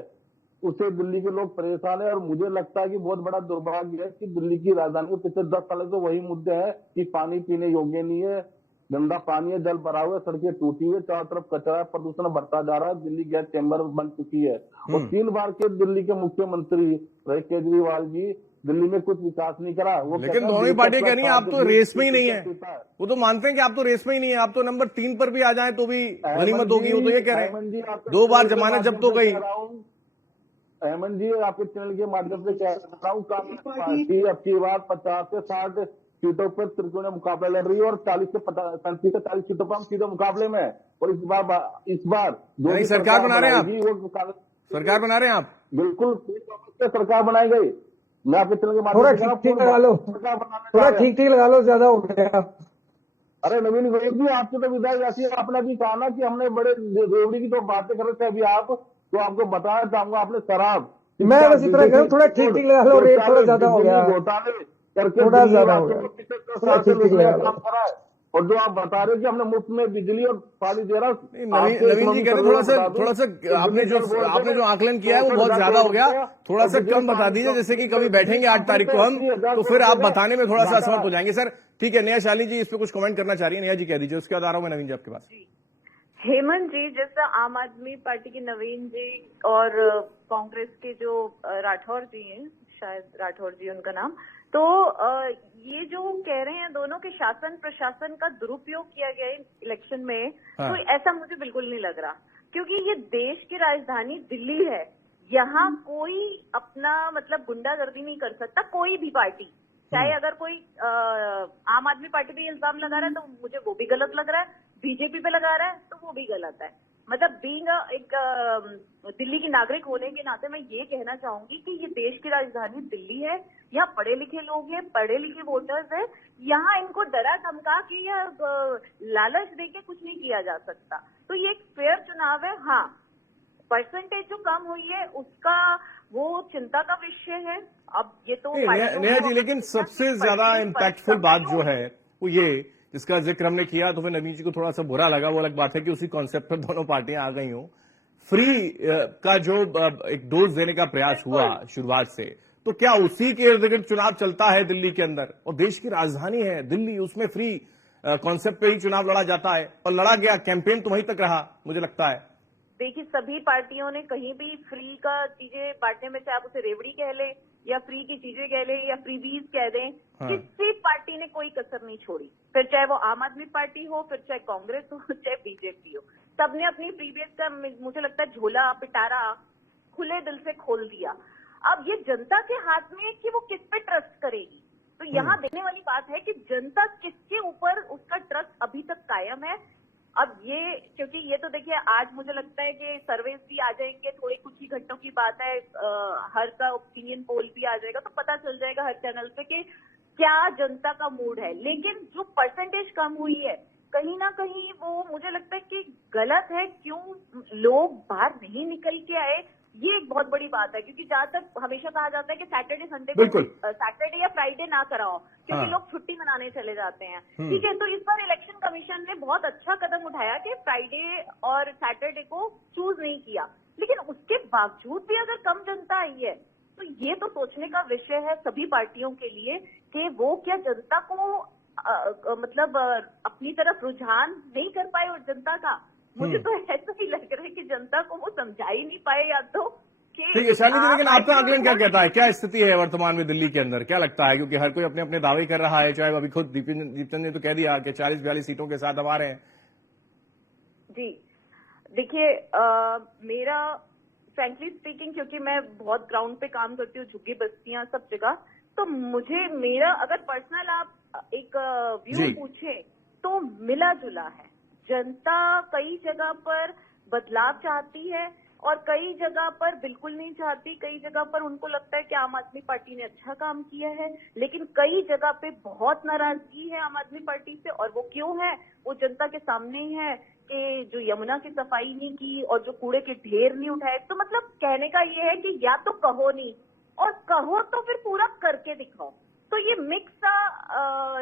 उससे दिल्ली के लोग परेशान है। और मुझे लगता है कि बहुत बड़ा दुर्भाग्य है कि दिल्ली की राजधानी में पिछले 10 सालों से वही मुद्दे हैं कि पानी पीने योग्य नहीं है, गंदा पानी है, जल भरा हुआ है, सड़कें टूटी हुई है, चारों तरफ कचरा, प्रदूषण बढ़ता जा रहा है, दिल्ली गैस चैम्बर बन चुकी है। और 3 बार के दिल्ली के मुख्यमंत्री रहे केजरीवाल जी, दिल्ली में कुछ विकास नहीं करा। वो लेकिन दोनों ही पार्टी कह रही है आप तो रेस में ही नहीं है, वो तो मानते हैं कि आप तो रेस में ही नहीं है, आप तो नंबर 3 पर भी आ जाए तो भी गनीमत होगी, वो तो ये कह रहे हैं। 2 बार जमानत जब्त हो गई। अहमद जी, आपके चैनल के माध्यम से कह रहा हूँ, कांग्रेस पार्टी अब की बार 50 से 60 सीटों पर त्रिकोणीय मुकाबला लड़ रही है और 40 से 35 से 40 सीटों पर हम सीधे मुकाबले में है। और इस बार जो भी सरकार बना रहे हैं आप, वो सरकार बना रहे हैं आप, बिल्कुल सरकार बनाई गई। मैं आपके चैनल के माध्यम से ठीक लगा लो, थोड़ा ठीक लगा लो, ज्यादा हो गया। अरे नवीन गोयल जी, आपसे तो विदाई ऐसी है, आपने अभी कहा ना कि हमने बड़े रेवड़ी की तो बातें कर रहे थे अभी आप, तो आपको बताना चाहूंगा, आपने शराब, मैं बस इतना कह रहा हूँ, थोड़ा ठीक लगा लो, रेट थोड़ा ज्यादा हो गया, घोटाले करके थोड़ा ज्यादा हो गया, काम करा है। और जो आप बता रहे हो कि हमने मुफ्त में बिजली और पानी दे रहा, नवीन जी कह रहे थोड़ा सा आपने जो आकलन किया है वो बहुत ज्यादा हो गया, थोड़ा सा कम बता दीजिए, जैसे कि कभी बैठेंगे 8 तारीख को हम, तो फिर आप बताने में थोड़ा सा असमर्थ हो जाएंगे। सर ठीक है, नेहा शाली जी इस पे कुछ कमेंट करना चाह रही है, नेहा जी कह दीजिए, उसके बाद आ रहा हूं मैं नवीन जी आपके पास। हेमंत जी, जैसा आम आदमी पार्टी के नवीन जी और कांग्रेस के जो राठौर जी हैं, शायद राठौर जी उनका नाम, तो ये जो कह रहे हैं दोनों के शासन प्रशासन का दुरुपयोग किया गया है इलेक्शन में, तो ऐसा मुझे बिल्कुल नहीं लग रहा, क्योंकि ये देश की राजधानी दिल्ली है यहाँ कोई अपना मतलब गुंडागर्दी नहीं कर सकता, कोई भी पार्टी। चाहे अगर कोई आम आदमी पार्टी पे इल्जाम लगा रहा है तो मुझे वो भी गलत लग रहा है, बीजेपी पे लगा रहा है तो वो भी गलत है। मतलब बीइंग एक दिल्ली की नागरिक होने के नाते मैं ये कहना चाहूंगी कि ये देश की राजधानी दिल्ली है, यहाँ पढ़े लिखे लोग हैं, पढ़े लिखे वोटर्स हैं, यहाँ इनको डरा धमका के या लालच दे के कुछ नहीं किया जा सकता। तो ये एक फेयर चुनाव है। हाँ, परसेंटेज जो कम हुई है उसका वो चिंता का विषय है। अब ये तो नेहा जी, लेकिन सबसे ज्यादा इम्पैक्टफुल बात जो है वो ये, जिसका जिक्र हमने किया तो फिर नवीन जी को थोड़ा सा बुरा लगा, वो अलग बात है कि उसी कॉन्सेप्ट पर दोनों पार्टियां आ गई हों। फ्री का जो एक डोज देने का प्रयास हुआ शुरुआत से, तो क्या उसी के इर्द गिर्द चुनाव चलता है दिल्ली के अंदर? और देश की राजधानी है दिल्ली, उसमें फ्री कॉन्सेप्ट पे ही चुनाव लड़ा जाता है और लड़ा गया, कैंपेन तो वहीं तक रहा मुझे लगता है। देखिए, सभी पार्टियों ने कहीं भी फ्री का चीजें बांटने में, चाहे आप उसे रेवड़ी कह ले या फ्री की चीजें कह ले या फ्रीबीज कह दें, किसी पार्टी ने कोई कसर नहीं छोड़ी। फिर चाहे वो आम आदमी पार्टी हो, फिर चाहे कांग्रेस हो, चाहे बीजेपी हो, सबने अपनी फ्रीबीज का मुझे लगता है झोला पिटारा खुले दिल से खोल दिया। अब ये जनता के हाथ में है कि वो किस पे ट्रस्ट करेगी। तो यहाँ देखने वाली बात है कि जनता किसके ऊपर उसका ट्रस्ट अभी तक कायम है। अब ये, क्योंकि ये तो देखिए आज मुझे लगता है कि सर्वेस भी आ जाएंगे, थोड़े कुछ ही घंटों की बात है, हर का ओपिनियन पोल भी आ जाएगा, तो पता चल जाएगा हर चैनल पे कि क्या जनता का मूड है। लेकिन जो परसेंटेज कम हुई है, कहीं ना कहीं वो मुझे लगता है कि गलत है। क्यों लोग बाहर नहीं निकल के आए, ये एक बहुत बड़ी बात है। क्योंकि जहां तक हमेशा कहा जाता है कि सैटरडे संडे को, सैटरडे या फ्राइडे ना कराओ क्योंकि लोग छुट्टी मनाने चले जाते हैं, ठीक है। तो इस बार इलेक्शन कमीशन ने बहुत अच्छा कदम उठाया कि फ्राइडे और सैटरडे को चूज नहीं किया। लेकिन उसके बावजूद भी अगर कम जनता आई है तो ये तो सोचने का विषय है सभी पार्टियों के लिए कि वो क्या जनता को मतलब अपनी तरफ रुझान नहीं कर पाए। और जनता का मुझे तो ऐसा ही लग रहा है कि जनता को वो समझा ही नहीं पाए, या तो ठीक है शालिनी जी, लेकिन आपका आकलन क्या कहता है, क्या स्थिति है वर्तमान में दिल्ली के अंदर, क्या लगता है? क्योंकि हर कोई अपने अपने दावे कर रहा है, चाहे अभी खुद दीपचंद ने तो कह दिया कि 40-42 सीटों के साथ हम आ रहे हैं। जी देखिए, मेरा फ्रैंकली स्पीकिंग, क्योंकि मैं बहुत ग्राउंड पे काम करती हूँ, झुग्गी बस्तियां सब जगह, तो मुझे मेरा अगर पर्सनल आप एक व्यू पूछे तो मिला जुला है। जनता कई जगह पर बदलाव चाहती है और कई जगह पर बिल्कुल नहीं चाहती। कई जगह पर उनको लगता है कि आम आदमी पार्टी ने अच्छा काम किया है, लेकिन कई जगह पे बहुत नाराजगी है आम आदमी पार्टी से। और वो क्यों है? वो जनता के सामने ही है कि जो यमुना की सफाई नहीं की और जो कूड़े के ढेर नहीं उठाए। तो मतलब कहने का ये है कि या तो कहो नहीं, और कहो तो फिर पूरा करके दिखाओ। तो ये मिक्स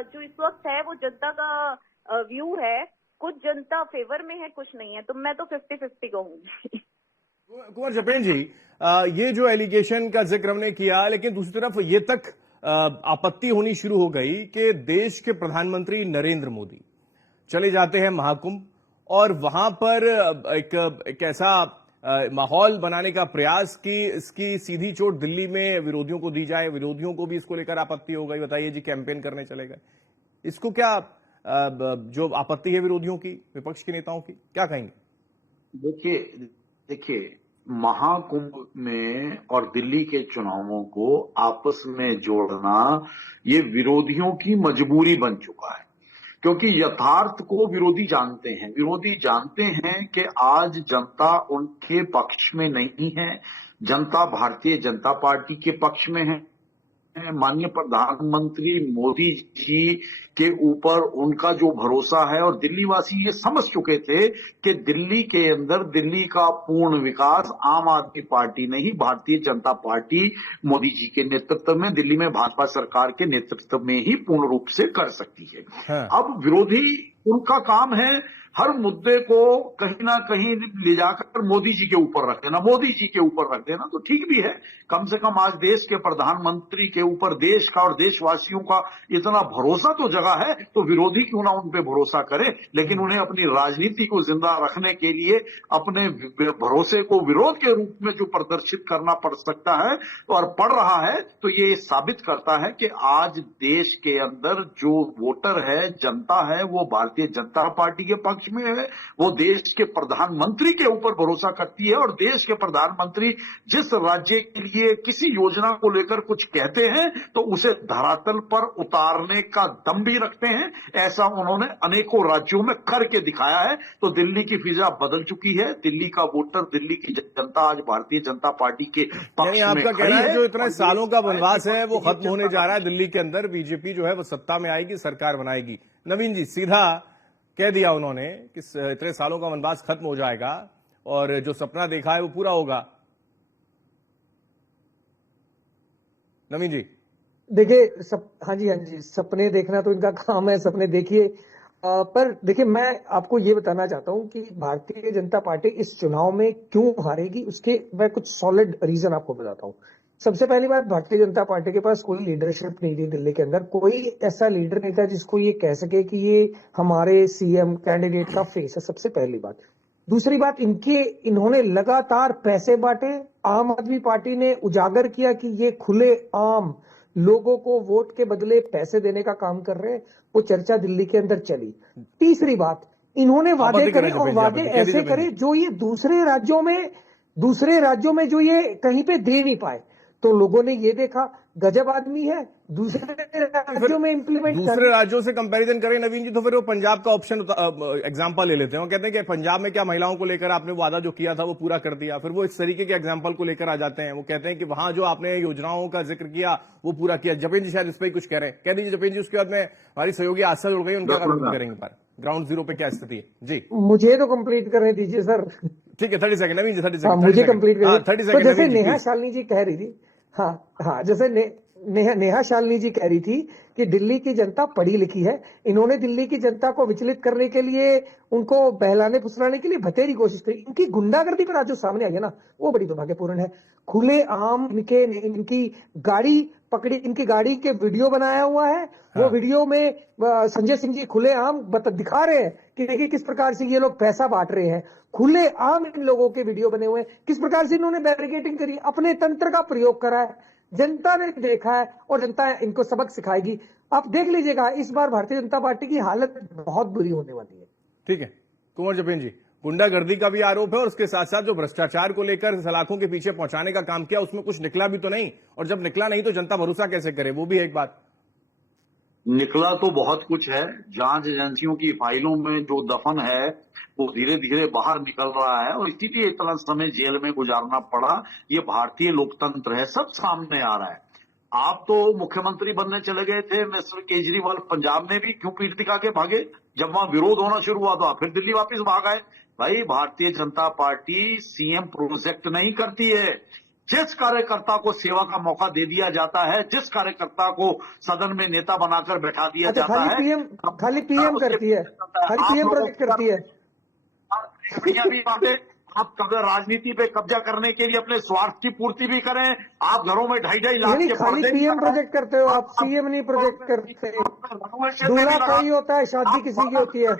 जो इस वक्त है वो जनता का व्यू है। कुछ जनता फेवर में है, कुछ नहीं है। तो मैं तो 50-50 कहूंगी। कुंवर जपेन जी, ये जो एलिगेशन का जिक्र हमने किया, लेकिन दूसरी तरफ ये तक आपत्ति होनी शुरू हो गई कि देश के प्रधानमंत्री नरेंद्र मोदी चले जाते हैं महाकुंभ और वहां पर एक ऐसा माहौल बनाने का प्रयास कि इसकी सीधी चोट दिल्ली में विरोधियों को दी जाए। विरोधियों को भी इसको लेकर आपत्ति हो गई। बताइए जी, कैंपेन करने चले गए, इसको क्या जो आपत्ति है विरोधियों की, विपक्ष के नेताओं की, क्या कहेंगे? देखिए महाकुंभ में और दिल्ली के चुनावों को आपस में जोड़ना ये विरोधियों की मजबूरी बन चुका है, क्योंकि यथार्थ को विरोधी जानते हैं। विरोधी जानते हैं कि आज जनता उनके पक्ष में नहीं है, जनता भारतीय जनता पार्टी के पक्ष में है। माननीय प्रधानमंत्री मोदी जी के ऊपर उनका जो भरोसा है, और दिल्ली वासी ये समझ चुके थे कि दिल्ली के अंदर दिल्ली का पूर्ण विकास आम आदमी पार्टी नहीं, भारतीय जनता पार्टी मोदी जी के नेतृत्व में, दिल्ली में भाजपा सरकार के नेतृत्व में ही पूर्ण रूप से कर सकती है। अब विरोधी उनका काम है हर मुद्दे को कहीं ना कहीं ले जाकर मोदी जी के ऊपर रख देना, मोदी जी के ऊपर रख देना। तो ठीक भी है, कम से कम आज देश के प्रधानमंत्री के ऊपर देश का और देशवासियों का इतना भरोसा तो जगा है, तो विरोधी क्यों ना उन पे भरोसा करे। लेकिन उन्हें अपनी राजनीति को जिंदा रखने के लिए अपने भरोसे को विरोध के रूप में जो प्रदर्शित करना पड़ सकता है और पड़ रहा है, तो ये साबित करता है कि आज देश के अंदर जो वोटर है, जनता है, वो भारतीय भारतीय जनता पार्टी के पक्ष में है, वो देश के प्रधानमंत्री के ऊपर भरोसा करती है और देश के प्रधानमंत्री जिस राज्य के लिए किसी योजना को लेकर कुछ कहते हैं तो उसे धरातल पर उतारने का दम भी रखते हैं। ऐसा उन्होंने अनेकों राज्यों में करके दिखाया है। तो दिल्ली की फिजा बदल चुकी है। दिल्ली का वोटर, दिल्ली की जनता आज भारतीय जनता पार्टी के पक्ष में आपका कहना है जो इतने सालों का वनवास है वो खत्म होने जा रहा है। दिल्ली के अंदर बीजेपी जो है वो सत्ता में आएगी, सरकार बनाएगी। नवीन जी, सीधा कह दिया उन्होंने कि इतने सालों का वनवास खत्म हो जाएगा और जो सपना देखा है वो पूरा होगा। नवीन जी देखिए हाँ जी, सपने देखना तो इनका काम है, सपने देखिए। पर देखिए, मैं आपको ये बताना चाहता हूं कि भारतीय जनता पार्टी इस चुनाव में क्यों हारेगी, उसके मैं कुछ सॉलिड रीजन आपको बताता हूं। सबसे पहली बात, भारतीय जनता पार्टी के पास कोई लीडरशिप नहीं थी दिल्ली के अंदर। कोई ऐसा लीडर नहीं था जिसको ये कह सके कि ये हमारे सीएम कैंडिडेट का फेस है, सबसे पहली बात। दूसरी बात, इन्होंने लगातार पैसे बांटे। आम आदमी पार्टी ने उजागर किया कि ये खुले आम लोगों को वोट के बदले पैसे देने का काम कर रहे हैं। वो चर्चा दिल्ली के अंदर चली। तीसरी बात, इन्होंने वादे करे और वादे ऐसे करे जो ये दूसरे राज्यों में जो ये कहीं पे दे नहीं पाए। तो लोगों ने ये देखा गजब आदमी है, दूसरे राज्यों में इंप्लीमेंट दूसरे राज्यों से कंपैरिजन करें नवीन जी, तो फिर वो पंजाब का ऑप्शन एग्जांपल ले लेते हैं। वो कहते हैं कि पंजाब में क्या महिलाओं को लेकर आपने वादा जो किया था वो पूरा कर दिया। फिर वो इस तरीके के एग्जांपल को लेकर आ जाते हैं। वो कहते हैं कि वहां जो आपने योजनाओं का जिक्र किया वो पूरा किया। जपेन जी शायद इस पर कुछ कह रहे हैं, कह दीजिए जपेन जी। उसके बाद में हमारी सहयोगी आशा जुड़ गई, उनका करेंगे पर ग्राउंड जीरो पे क्या स्थिति है जी। मुझे तो कंप्लीट करने दीजिए सर। ठीक है, 30 सेकंड नवीन जी, 30 सेकंड मुझे कंप्लीट करिए। 30 तो सेकंड जैसे नेहा शालिनी जी कह रही थी, हाँ जैसे नेहा शालिनी जी कह रही थी कि दिल्ली की जनता पढ़ी लिखी है। इन्होंने दिल्ली की जनता को विचलित करने के लिए, उनको बहलाने फुसलाने के लिए बथेरी कोशिश करी। इनकी गुंडागर्दी पर आज जो सामने आई है ना, वो बड़ी दुर्भाग्यपूर्ण है। खुले आम इनकी गाड़ी पकड़ी, इनकी गाड़ी के वीडियो बनाया हुआ है। वो वीडियो में संजय सिंह जी खुले आम दिखा रहे हैं कि देखिए किस प्रकार से ये लोग पैसा बांट रहे हैं। खुले आम इन लोगों के वीडियो बने हुए हैं, किस प्रकार से इन्होंने बैरिकेडिंग करी, अपने तंत्र का प्रयोग करा है। जनता ने देखा है और जनता इनको सबक सिखाएगी। आप देख लीजिएगा, इस बार भारतीय जनता पार्टी की हालत बहुत बुरी होने वाली है। ठीक है कुंवर जपेन जी, गुंडागर्दी का भी आरोप है और उसके साथ साथ जो भ्रष्टाचार को लेकर सलाखों के पीछे पहुंचाने का काम किया उसमें कुछ निकला भी तो नहीं, और जब निकला नहीं तो जनता भरोसा कैसे करे, वो भी एक बात। निकला तो बहुत कुछ है। जांच एजेंसियों की फाइलों में जो दफन है वो धीरे धीरे बाहर निकल रहा है और इसीलिए इतना समय जेल में गुजारना पड़ा। ये भारतीय लोकतंत्र है, सब सामने आ रहा है। आप तो मुख्यमंत्री बनने चले गए थे, मिस्टर केजरीवाल पंजाब में भी क्यों पीठ दिखा के भागे? जब वहां विरोध होना शुरू हुआ तो आप फिर दिल्ली वापस भाग आए। भाई, Bharatiya Janata party CM project नहीं करती है। जिस कार्यकर्ता को सेवा का मौका दे दिया जाता है, जिस कार्यकर्ता को सदन में नेता बनाकर बैठा दिया जाता है, खाली पीएम करती है, खाली पीएम प्रोजेक्ट करती है। आप राजनीति पे कब्जा करने के लिए अपने स्वार्थ की पूर्ति भी करें। आप घरों में 2.5 लाख के खाली पीएम प्रोजेक्ट करते हो आप, सीएम नहीं प्रोजेक्ट करते। दूल्हा कोई होता है, शादी किसी की होती है।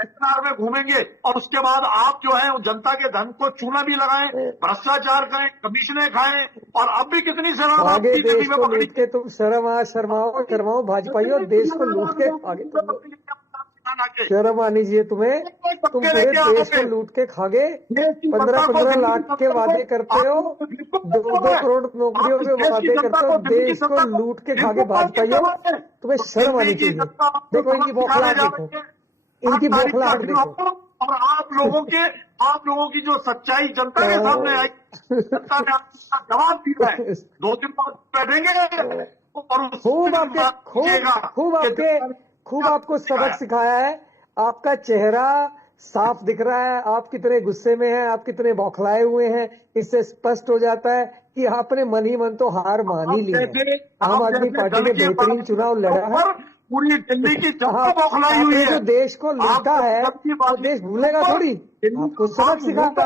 सेमिनार में घूमेंगे और उसके बाद आप जो है जनता के धन को चूना भी लगाएं, भ्रष्टाचार करें, कमीशनें खाएं, और अब भी कितनी शराब आगे देश को लूट के तुम शर्माओ भाजपाई, और देश को लूट के आगे शर्म आनी चाहिए तुम्हें। तुम पूरे देश को लूट के खागे, 15-15 लाख के वादे करते हो, 2 करोड़ नौकरियों के वादे करते हो, देश को लूट के खागे भाजपाइयों। तुम्हें शर्म आनी चाहिए। देखो इनकी बौखलाहट देखो, इनकी बौखलाहट देखो। और आप लोगों की जो सच्चाई जनता के सामने आई, जनता ने आपका जवाब दिया है। 2 दिन बाद बैठेंगे और खूब आपको सबक सिखाया है। आपका चेहरा साफ दिख रहा है, आप कितने गुस्से में हैं, आप कितने बौखलाए हुए हैं। इससे स्पष्ट हो जाता है कि आपने मन ही मन तो हार मान ही ली है। आम आदमी पार्टी ने बेहतरीन चुनाव लड़ा है, पूरी दिल्ली की जनता बौखलाई हुई है। जो देश को लूटा है वो देश भूलेगा थोड़ी, आपको सबक सिखाता।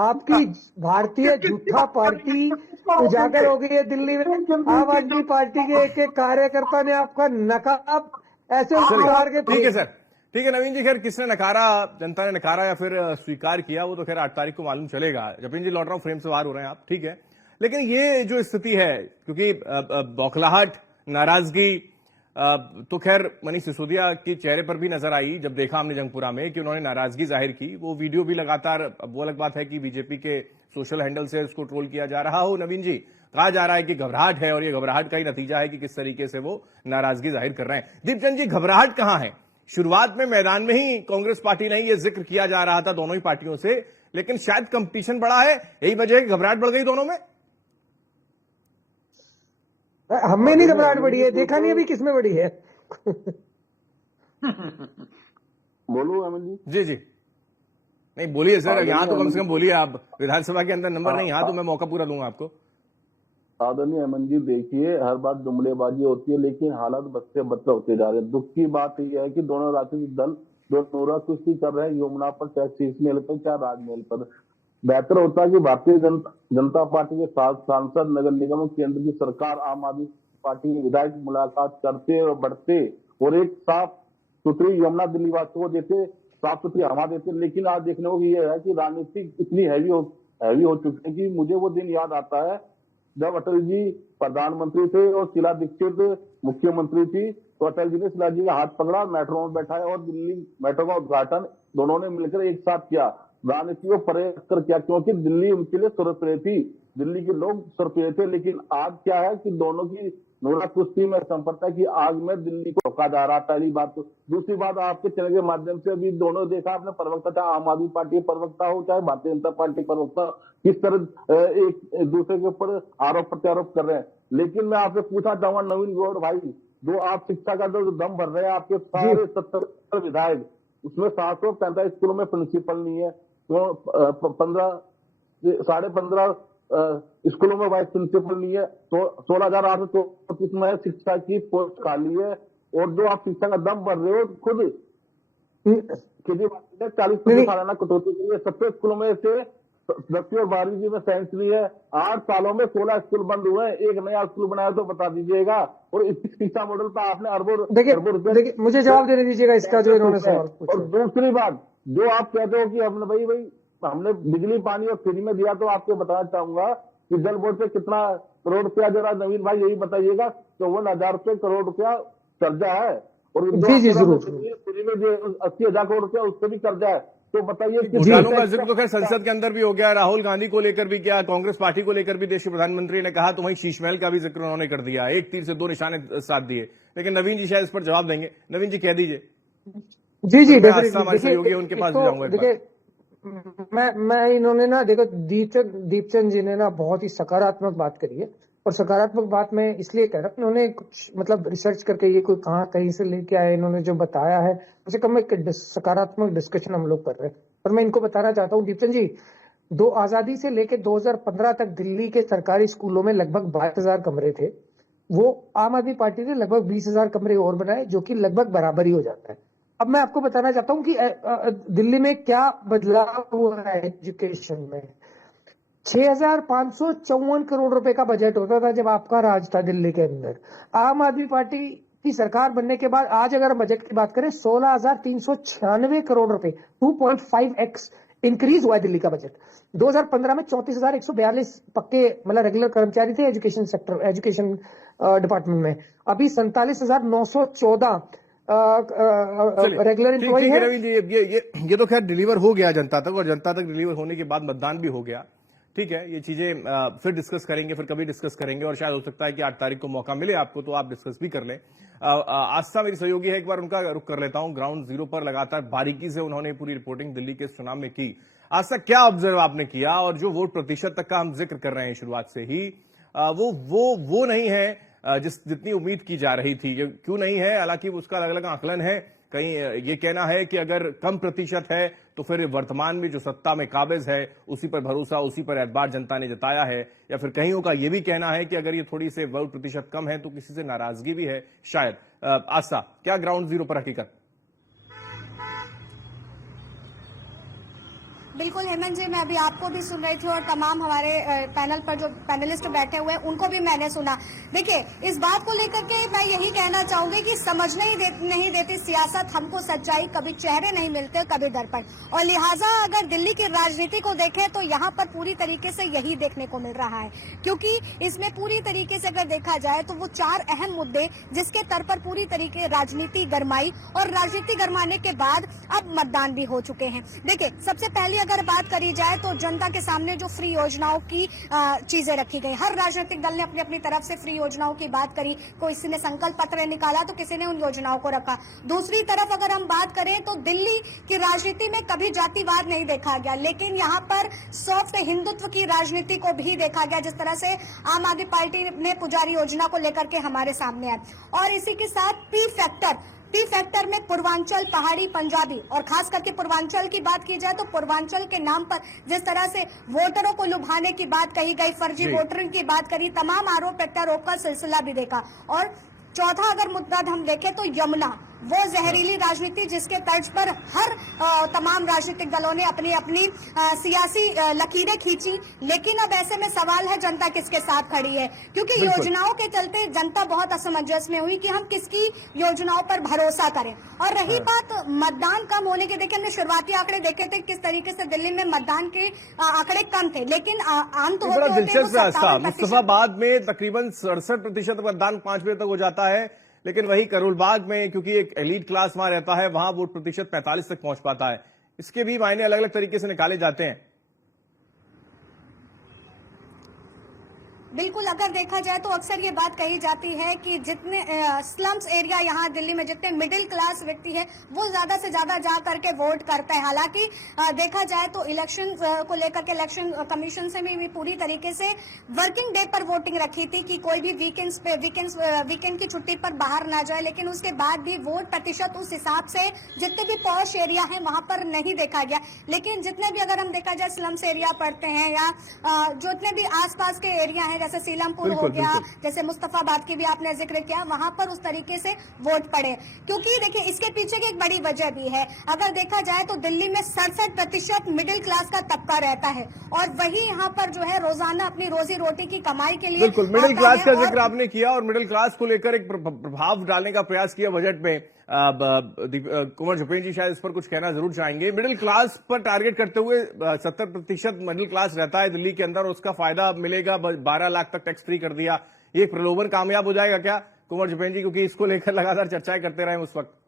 आपकी भारतीय झूठा पार्टी उजागर हो गई है दिल्ली में। आम आदमी पार्टी के एक कार्यकर्ता ने आपका नकाब ऐसे उतार के। ठीक है सर, ठीक है नवीन जी। खैर किसने नकारा, जनता ने नकारा या फिर स्वीकार किया, वो तो खैर 8 तारीख को मालूम चलेगा। जपिन जी लौट रहा हूं, फ्रेम से बाहर हो रहे हैं आप, ठीक है। लेकिन ये जो स्थिति है, क्योंकि बौखलाहट, नाराजगी, तो खैर मनीष सिसोदिया के चेहरे पर भी नजर आई जब देखा हमने जंगपुरा में कि उन्होंने नाराजगी जाहिर की। वो वीडियो भी लगातार, वो अलग बात है कि बीजेपी के सोशल हैंडल से उसको ट्रोल किया जा रहा हो। नवीन जी, कहा जा रहा है कि घबराहट है और ये घबराहट का ही नतीजा है कि किस तरीके से वो नाराजगी जाहिर कर रहे हैं। दीपचंद जी, घबराहट कहां है? शुरुआत में मैदान में ही कांग्रेस पार्टी ने ये जिक्र किया जा रहा था दोनों ही पार्टियों से, लेकिन शायद कंपटीशन बढ़ा है, यही वजह है कि घबराहट बढ़ गई दोनों में। हमें नहीं घबराहट बढ़ी है, देखा नहीं अभी किसमें बढ़ी है। बोलो अमन जी। जी जी, नहीं बोलिए सर, यहाँ तो कम से कम बोलिए आप। विधानसभा के अंदर नंबर नहीं, यहाँ तो मैं मौका पूरा दूंगा आपको। आदरणीय अमन जी, देखिए हर बात जुमलेबाजी होती है, लेकिन हालात बद से बदतर होते जा रहे हैं। दुख की बात यह है कि दोनों राजनीतिक दल जो नोरा कुश्ती कर रहे हैं, यमुना पर, चाहे शीशमेल पर, चाहे राजमहल पर। बेहतर होता है कि भारतीय जनता पार्टी के साथ सांसद, नगर निगम, केंद्र की सरकार, आम आदमी पार्टी के विधायक मुलाकात करते और बढ़ते और एक साफ सुथरी यमुना दिल्ली वासियों को देते, साफ सुथरी हवा देते। लेकिन आज देखने को ये है कि राजनीति इतनी हैवी हो चुकी है कि मुझे वो दिन याद आता है जब अटल जी प्रधानमंत्री थे और शीला दीक्षित मुख्यमंत्री थी। तो अटल जी ने शीला जी का हाथ पकड़ा, मेट्रो में बैठाया और दिल्ली मेट्रो का उद्घाटन दोनों ने मिलकर एक साथ किया। राजनीति को परे कर किया, क्योंकि दिल्ली उनके लिए सुरप्रिय थी, दिल्ली के लोग सुरप्रिय थे। लेकिन आज क्या है कि दोनों की नोरा कुश्ती में संपत्ति की आग में दिल्ली को रोका जा रहा है, पहली बात। तो दूसरी बात, आपके चैनल के माध्यम से अभी दोनों देखा आपने, प्रवक्ता, चाहे आम आदमी पार्टी प्रवक्ता हो, चाहे भारतीय जनता पार्टी प्रवक्ता, किस तरह एक दूसरे के ऊपर आरोप प्रत्यारोप कर रहे हैं। लेकिन मैं आपसे पूछना चाहूंगा नवीन गौड़ भाई, जो आप शिक्षा का जो दम भर रहे हैं, आपके सारे 70 विधायक, उसमें 745 स्कूलों में प्रिंसिपल नहीं है, तो 15 स्कूलों में वाइस प्रिंसिपल नहीं है, तो 16,834 में शिक्षा की पोस्ट खाली है। और जो आप शिक्षा का दम भर रहे हो खुद 40% सालाना कटौती के लिए 70 स्कूलों में से 10वीं और 12वीं में साइंस नहीं है। 8 सालों में 16 स्कूल बंद हुए, एक नया स्कूल बनाया तो बता दीजिएगा। और इस शिक्षा मॉडल पर आपने अरबों देखिए, मुझे जवाब देने दीजिएगा इसका जो इन्होंने सवाल पूछा। और दूसरी बात, जो आप कहते हो कि हमने भाई हमने बिजली पानी और फ्री में दिया, तो आपको बताना चाहूंगा कि जल बोर्ड से कितना करोड़ रुपया जरा नवीन भाई यही बताइएगा। 54,000 करोड़ रुपया कर्जा है, और जी जरूर फ्री में 80,000 करोड़ रुपया उससे भी कर्जा है। तो बताइए घोटालों का जिक्र तो खैर संसद के अंदर भी हो गया, राहुल गांधी को लेकर भी किया, कांग्रेस पार्टी को लेकर भी देश के प्रधानमंत्री ने कहा, तो वहीं शीशमहल का भी जिक्र उन्होंने कर दिया। एक तीर से दो निशाने साध दिए। लेकिन नवीन जी शायद इस पर जवाब देंगे। नवीन जी कह दीजिए। जी हमारे सहयोगी उनके पास भी जाऊंगा। देखिए, मैं इन्होंने ना, देखो दीपचंद जी ने ना बहुत ही सकारात्मक बात करी है, और सकारात्मक बात मैं इसलिए कह रहा हूँ, इन्होंने कुछ मतलब रिसर्च करके ये कोई कहीं से लेके आए, इन्होंने जो बताया है, उसे कम एक सकारात्मक डिस्कशन हम लोग कर रहे हैं। और मैं इनको बताना चाहता हूँ दीपचंद जी, आजादी से लेके 2015 तक दिल्ली के सरकारी स्कूलों में लगभग 22,000 कमरे थे। वो आम आदमी पार्टी ने लगभग 20,000 कमरे और बनाए, जो कि लगभग बराबर ही हो जाता है। अब मैं आपको बताना चाहता हूं कि दिल्ली में क्या बदलाव हुआ है एजुकेशन में। 6,554 करोड़ रुपए का बजट होता था जब आपका राज था दिल्ली के अंदर। आम आदमी पार्टी की सरकार बनने के बाद आज अगर बजट की बात करें, 16,396 करोड़ रुपए, 2.5x इंक्रीज हुआ है दिल्ली का बजट। 2015 में 34,142 पक्के मतलब रेगुलर कर्मचारी थे एजुकेशन डिपार्टमेंट में। अभी 47,914 रेगुलर एम्प्लॉई है। ये तो खैर डिलीवर हो गया जनता तक, और जनता तक डिलीवर होने के बाद मतदान भी हो गया। ठीक है, ये चीजें फिर डिस्कस करेंगे, फिर कभी डिस्कस करेंगे, और शायद हो सकता है कि 8 तारीख को मौका मिले आपको, तो आप डिस्कस भी कर लें। आस्था मेरी सहयोगी है, एक बार उनका रुख कर लेता हूं। ग्राउंड जीरो पर लगातार बारीकी से उन्होंने पूरी रिपोर्टिंग दिल्ली के चुनाव में की। आस्था, क्या ऑब्जर्व आपने किया? और जो वोट प्रतिशत तक का हम जिक्र कर रहे हैं शुरुआत से ही, वो नहीं है जितनी उम्मीद की जा रही थी। क्यों नहीं है? हालांकि उसका अलग अलग आकलन है। कहीं ये कहना है कि अगर कम प्रतिशत है तो फिर वर्तमान में जो सत्ता में काबिज है उसी पर भरोसा, उसी पर एतबार जनता ने जताया है, या फिर कईयों का यह भी कहना है कि अगर ये थोड़ी से वोट प्रतिशत कम है तो किसी से नाराजगी भी है शायद। आस्था, क्या ग्राउंड जीरो पर हकीकत? बिल्कुल हेमंत जी, मैं अभी आपको भी सुन रही थी और तमाम हमारे पैनल पर जो पैनलिस्ट बैठे हुए हैं उनको भी मैंने सुना। देखिए, इस बात को लेकर के मैं यही कहना चाहूंगी कि समझने ही नहीं देती सियासत हमको सच्चाई, कभी चेहरे नहीं मिलते कभी दर्पण, और लिहाजा अगर दिल्ली की राजनीति को देखें तो यहाँ पर पूरी तरीके से यही देखने को मिल रहा है, क्योंकि इसमें पूरी तरीके से अगर देखा जाए तो वो 4 अहम मुद्दे जिसके तर पर पूरी तरीके राजनीति गरमाई, और राजनीति गरमाने के बाद अब मतदान भी हो चुके हैं। देखिए, सबसे पहले अगर बात करी जाए तो जनता के सामने जो फ्री योजनाओं की चीजें रखी गई, हर राजनीतिक दल ने अपनी अपनी तरफ से फ्री योजनाओं की बात करी, किसी ने संकल्प पत्र निकाला तो किसी ने उन योजनाओं को रखा। दूसरी तरफ अगर हम बात करें तो दिल्ली की राजनीति में कभी जातिवाद नहीं देखा गया, लेकिन यहाँ पर सॉफ्ट हिंदुत्व की राजनीति को भी देखा गया, जिस तरह से आम आदमी पार्टी ने पुजारी योजना को लेकर के हमारे सामने है। और इसी के साथ टी फैक्टर में पूर्वांचल, पहाड़ी, पंजाबी, और खास करके पूर्वांचल की बात की जाए तो पूर्वांचल के नाम पर जिस तरह से वोटरों को लुभाने की बात कही गई, फर्जी वोटरिंग की बात करी, तमाम आरोप प्रत्यारोप का सिलसिला भी देखा। और चौथा अगर मुद्दा हम देखें तो यमुना, वो जहरीली राजनीति जिसके तर्ज पर हर तमाम राजनीतिक दलों ने अपनी अपनी सियासी लकीरें खींची, लेकिन अब ऐसे में सवाल है जनता किसके साथ खड़ी है, क्योंकि योजनाओं के चलते जनता बहुत असमंजस में हुई कि हम किसकी योजनाओं पर भरोसा करें। और रही बात मतदान कम होने की, देखिए हमने शुरुआती आंकड़े देखे थे किस तरीके से दिल्ली में मतदान के आंकड़े कम थे, लेकिन आम तौर पर दिलचस्प रास्ता मुस्तफाबाद में तकरीबन 67% मतदान 5 बजे तक हो जाता है, लेकिन वही करोलबाग में क्योंकि एक एलीट क्लास वहां रहता है, वहां वोट प्रतिशत 45 तक पहुंच पाता है। इसके भी मायने अलग अलग तरीके से निकाले जाते हैं। बिल्कुल, अगर देखा जाए तो अक्सर ये बात कही जाती है कि जितने स्लम्स एरिया यहाँ दिल्ली में जितने मिडिल क्लास व्यक्ति है वो ज्यादा से ज्यादा जा करके वोट करते हैं। हालांकि देखा जाए तो इलेक्शन को लेकर के इलेक्शन कमीशन से भी पूरी तरीके से वर्किंग डे पर वोटिंग रखी थी कि कोई भी वीकेंड की छुट्टी पर बाहर ना जाए, लेकिन उसके बाद भी वोट प्रतिशत उस हिसाब से जितने भी पॉश एरिया है वहां पर नहीं देखा गया। लेकिन जितने भी अगर हम देखा जाए स्लम्स एरिया पड़ते हैं या जितने भी आसपास के एरिया है, जैसे सीलमपुर हो गया, जैसे मुस्तफाबाद की भी आपने जिक्र किया, वहां पर उस तरीके से वोट पड़े। क्योंकि देखिए इसके पीछे की एक बड़ी वजह भी है, अगर देखा जाए तो दिल्ली में 67% मिडिल क्लास का तबका रहता है, और वही यहाँ पर जो है रोजाना अपनी रोजी रोटी की कमाई के लिए बिल्कुल मिडिल क्लास का जिक्र आपने किया और मिडिल क्लास को लेकर एक प्रभाव डालने का प्रयास किया बजट में। कुंवर झुपेन जी शायद इस पर कुछ कहना जरूर चाहेंगे। मिडिल क्लास पर टारगेट करते हुए 70% मिडिल क्लास रहता है दिल्ली के अंदर, और उसका फायदा मिलेगा, 12 लाख तक टैक्स फ्री कर दिया, ये प्रलोभन कामयाब हो जाएगा क्या कुंवर झुपेन जी, क्योंकि इसको लेकर लगातार चर्चाएं करते रहे उस वक्त?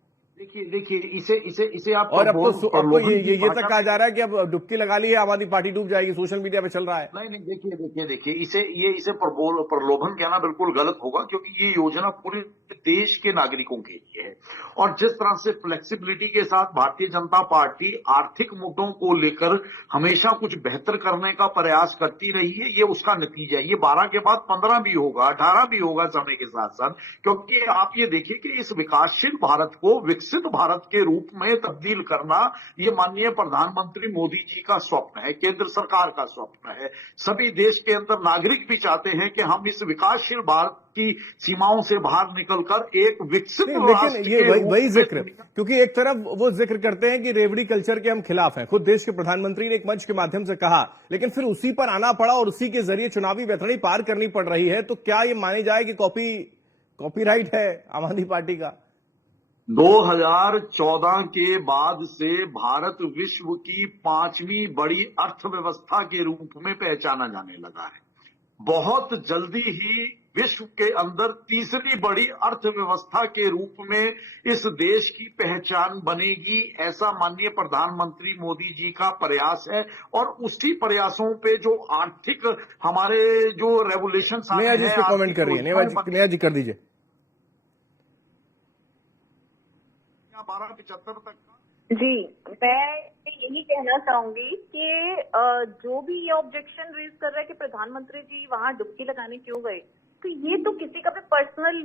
देखिए इसे आप और अब तो ये तक कहा जा रहा है कि अब डुबकी लगा ली है आम आदमी पार्टी, डूब जाएगी, सोशल मीडिया पे चल रहा है। नहीं देखिए इसे प्रलोभन कहना बिल्कुल गलत होगा, क्योंकि ये योजना पूरे देश के नागरिकों के लिए है। और जिस तरह से फ्लेक्सिबिलिटी के साथ भारतीय जनता पार्टी आर्थिक मुद्दों को लेकर हमेशा कुछ बेहतर करने का प्रयास करती रही है, ये उसका नतीजा है। ये 12 के बाद 15 भी होगा, 18 भी होगा समय के साथ साथ, क्योंकि आप ये देखिए कि इस विकासशील भारत को विकसित भारत के रूप में तब्दील करना ये माननीय प्रधानमंत्री मोदी जी का स्वप्न है, केंद्र सरकार का स्वप्न है। सभी देश के अंदर नागरिक भी चाहते हैं कि हम इस विकासशील भारत की सीमाओं से बाहर निकलकर एक विकसित लेकिन ये वही जिक्र, क्योंकि एक तरफ वो जिक्र करते हैं कि रेवड़ी कल्चर के हम खिलाफ हैं, खुद देश के प्रधानमंत्री ने एक मंच के माध्यम से कहा, लेकिन फिर उसी पर आना पड़ा और उसी के जरिए चुनावी व्यथड़ी पार करनी पड़ रही है। तो क्या ये मानी जाए कि कॉपीराइट है आम आदमी पार्टी का? 2014 के बाद से भारत विश्व की 5वीं बड़ी अर्थव्यवस्था के रूप में पहचाना जाने लगा है। बहुत जल्दी ही विश्व के अंदर 3री बड़ी अर्थव्यवस्था के रूप में इस देश की पहचान बनेगी, ऐसा माननीय प्रधानमंत्री मोदी जी का प्रयास है। और उसी प्रयासों पे जो आर्थिक हमारे जो रेगुलेशन नेहा जी इस पे कमेंट कर रही है, नेहा जी कर दीजिए। 1275 तक जी, मैं यही कहना चाहूंगी कि जो भी ये ऑब्जेक्शन रेज कर रहा है कि प्रधानमंत्री जी वहां डुबकी लगाने क्यों गए, तो ये तो किसी का भी पर्सनल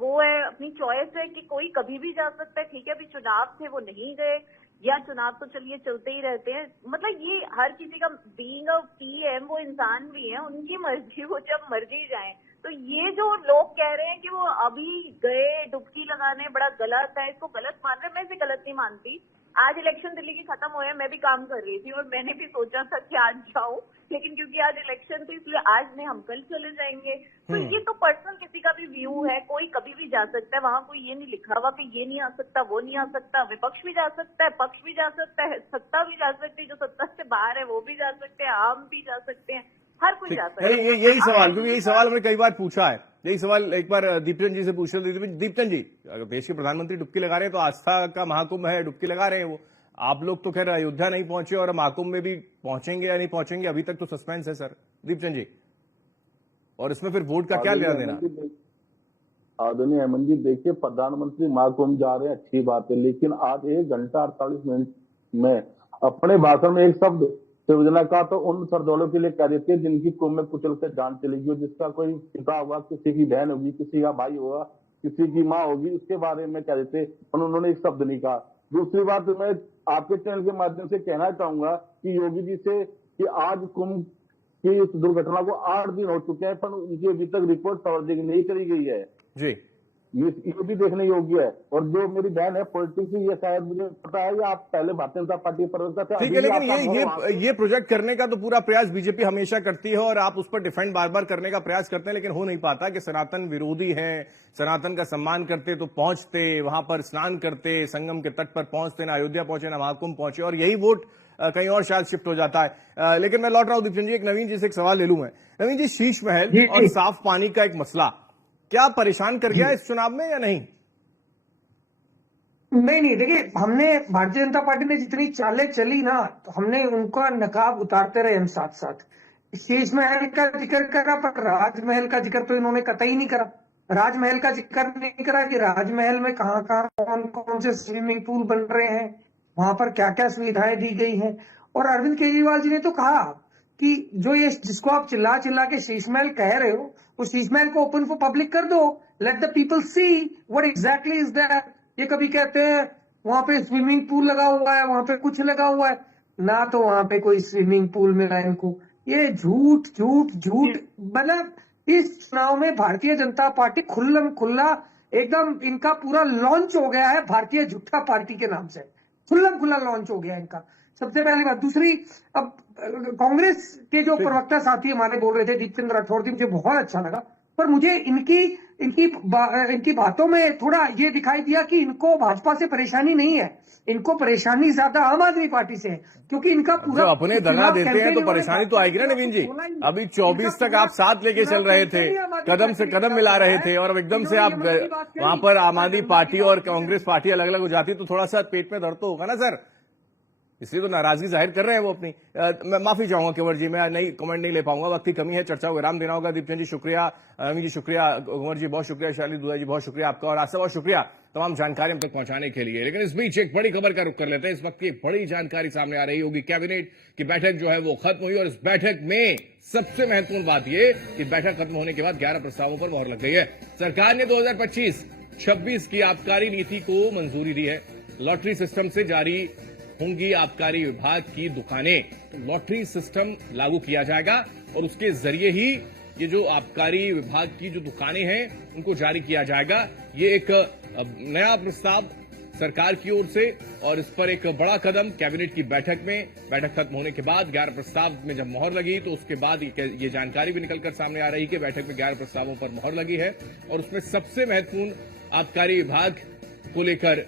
वो है, अपनी चॉइस है कि कोई कभी भी जा सकता है। ठीक है, अभी चुनाव थे वो नहीं गए, या चुनाव तो चलिए चलते ही रहते हैं, मतलब ये हर किसी का, बीइंग अ पीएम वो इंसान भी है, उनकी मर्जी, वो जब मर्जी जाए। तो ये जो लोग कह रहे हैं कि वो अभी गए डुबकी लगाने, बड़ा गलत है, इसको गलत मान रहे हैं, मैं इसे गलत नहीं मानती। आज इलेक्शन दिल्ली की खत्म हुए, मैं भी काम कर रही थी और मैंने भी सोचा था कि आज जाऊं, लेकिन क्योंकि आज इलेक्शन थी इसलिए आज नहीं, हम कल चले जाएंगे। तो ये तो पर्सनल किसी का भी व्यू है, कोई कभी भी जा सकता है, वहां कोई ये नहीं लिखा हुआ कि ये नहीं आ सकता, वो नहीं आ सकता। विपक्ष भी जा सकता है, पक्ष भी जा सकता है, सत्ता भी जा सकती है, जो सत्ता से बाहर है वो भी जा सकते हैं, आम भी जा सकते हैं, हर कोई जा सकता है। यही सवाल, क्योंकि यही सवाल हमने कई बार पूछा है, यही सवाल एक बार दीपचंद जी से पूछ रहे थे। दीपचंद जी, अगर देश के प्रधानमंत्री डुबकी लगा रहे हैं तो आस्था का महाकुंभ है, डुबकी लगा रहे हैं वो। आप लोग तो खैर अयोध्या नहीं पहुंचे और महाकुंभ में भी पहुंचेंगे या नहीं पहुंचेंगे अभी तक तो सस्पेंस है सर। दीपचंद जी, और इसमें फिर वोट का क्या लेना देना? आदरणीय हेमंत जी, देखिए प्रधानमंत्री महाकुंभ जा रहे हैं, अच्छी बात है, लेकिन आज 1 घंटा 48 मिनट में अपने भाषण में एक शब्द शिवसेना का तो उन सरदौलों के लिए कह देते हैं जिनकी कुंभ में कुचल कर जान चली गई, जिसका कोई पिता होगा, किसी की बहन होगी, किसी का भाई होगा, किसी की माँ होगी, उसके बारे में कह देते, और उन्होंने एक शब्द नहीं कहा। दूसरी बात, मैं आपके चैनल के माध्यम से कहना चाहूंगा कि योगी जी से कि आज कुंभ की इस दुर्घटना को 8 दिन हो चुके हैं, पर उनकी अभी तक रिपोर्ट सार्वजनिक नहीं करी गई है जी। ये भी देखने योग्य है। और जो मेरी बहन है पॉलिटिक्स की, ये शायद मुझे पता है, आप पहले भारतीय जनता पार्टी प्रवक्ता थे। ठीक है, लेकिन ये प्रोजेक्ट करने का तो पूरा प्रयास बीजेपी हमेशा करती है और आप उस पर डिफेंड बार बार करने का प्रयास करते हैं, लेकिन हो नहीं पाता कि सनातन विरोधी है, सनातन का सम्मान करते तो पहुंचते, वहां पर स्नान करते, संगम के तट पर पहुंचते, ना अयोध्या पहुंचे ना महाकुंभ पहुंचे, और यही वोट कहीं और शायद शिफ्ट हो जाता है। लेकिन मैं लौट रहा हूं दीपचंद जी, एक नवीन जी से एक सवाल ले लूं मैं। नवीन जी, शीश महल और साफ पानी का एक मसला क्या परेशान कर गया इस चुनाव में या नहीं? नहीं, देखिए, हमने भारतीय जनता पार्टी ने जितनी चालें चली ना, तो हमने उनका नकाब उतारते रहे हम साथ साथ। शीश महल का जिक्र करा, पर राजमहल का जिक्र तो इन्होंने कतई नहीं करा। राजमहल का जिक्र नहीं करा कि राजमहल में कहाँ कौन कौन से स्विमिंग पूल बन रहे हैं, वहां पर क्या क्या सुविधाएं दी गई हैं। और अरविंद केजरीवाल जी ने तो कहा कि जो ये जिसको आप चिल्ला चिल्ला के शीश महल कह रहे हो, उस शीश महल को ओपन फॉर पब्लिक कर दो, let the people see what exactly is that. ये कभी कहते हैं वहां पे स्विमिंग पूल लगा हुआ है, वहां पे कुछ लगा हुआ है, ना तो वहां पे कोई स्विमिंग पूल मिला इनको। ये झूठ झूठ झूठ, मतलब इस चुनाव में भारतीय जनता पार्टी खुल्लम खुल्ला एकदम इनका पूरा लॉन्च हो गया है, भारतीय झूठा पार्टी के नाम से खुल्लम खुल्ला लॉन्च हो गया इनका। सबसे पहली बात। दूसरी, अब कांग्रेस के जो प्रवक्ता साथी हमारे बोल रहे थे, दीपचंद राठौर जी, मुझे बहुत अच्छा लगा, पर मुझे इनकी बातों में थोड़ा ये दिखाई दिया कि इनको भाजपा से परेशानी नहीं है, इनको परेशानी ज्यादा आम आदमी पार्टी से है, क्योंकि इनका पूरा अपने दगा देते हैं तो परेशानी तो आएगी ना नवीन जी। अभी 24 तक आप साथ लेके चल रहे थे, कदम से कदम मिला रहे थे, और अब एकदम से आप वहां पर आम आदमी पार्टी और कांग्रेस पार्टी अलग अलग हो जाती तो थोड़ा सा पेट में दर्द तो होगा ना सर, इसलिए तो नाराजगी जाहिर कर रहे हैं वो अपनी। मैं माफी चाहूंगा केवल जी, मैं नहीं कमेंट नहीं ले पाऊंगा, वक्त की कमी है, चर्चा को विराम देना होगा। दीपचंद जी शुक्रिया, अमित जी शुक्रिया, कुंवर जी बहुत शुक्रिया, शाली दुआ जी बहुत शुक्रिया आपका, और आशा बहुत शुक्रिया तमाम जानकारी हम तक पहुंचाने के लिए। लेकिन इस बीच एक बड़ी खबर का रुख कर लेते हैं। इस वक्त की एक बड़ी जानकारी सामने आ रही होगी, कैबिनेट की बैठक जो है वो खत्म हुई, और इस बैठक में सबसे महत्वपूर्ण बात यह कि बैठक खत्म होने के बाद 11 प्रस्तावों पर मोहर लग गई है। सरकार ने 2025-26 की आबकारी नीति को मंजूरी दी है। लॉटरी सिस्टम से जारी होंगी आबकारी विभाग की दुकानें, तो लॉटरी सिस्टम लागू किया जाएगा और उसके जरिए ही ये जो आबकारी विभाग की जो दुकानें हैं उनको जारी किया जाएगा। ये एक नया प्रस्ताव सरकार की ओर से, और इस पर एक बड़ा कदम कैबिनेट की बैठक में, बैठक खत्म होने के बाद 11 प्रस्ताव में जब मोहर लगी तो उसके बाद ये जानकारी भी निकलकर सामने आ रही कि बैठक में 11 प्रस्तावों पर मोहर लगी है, और उसमें सबसे महत्वपूर्ण आबकारी विभाग को लेकर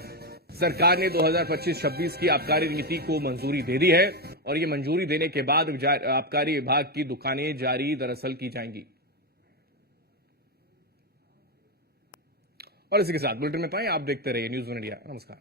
सरकार ने 2025-26 की आबकारी नीति को मंजूरी दे दी है, और ये मंजूरी देने के बाद आबकारी विभाग की दुकानें जारी दरअसल की जाएंगी। और इसी के साथ बुलेटिन में पाएं, आप देखते रहिए न्यूज़ 1 इंडिया। नमस्कार।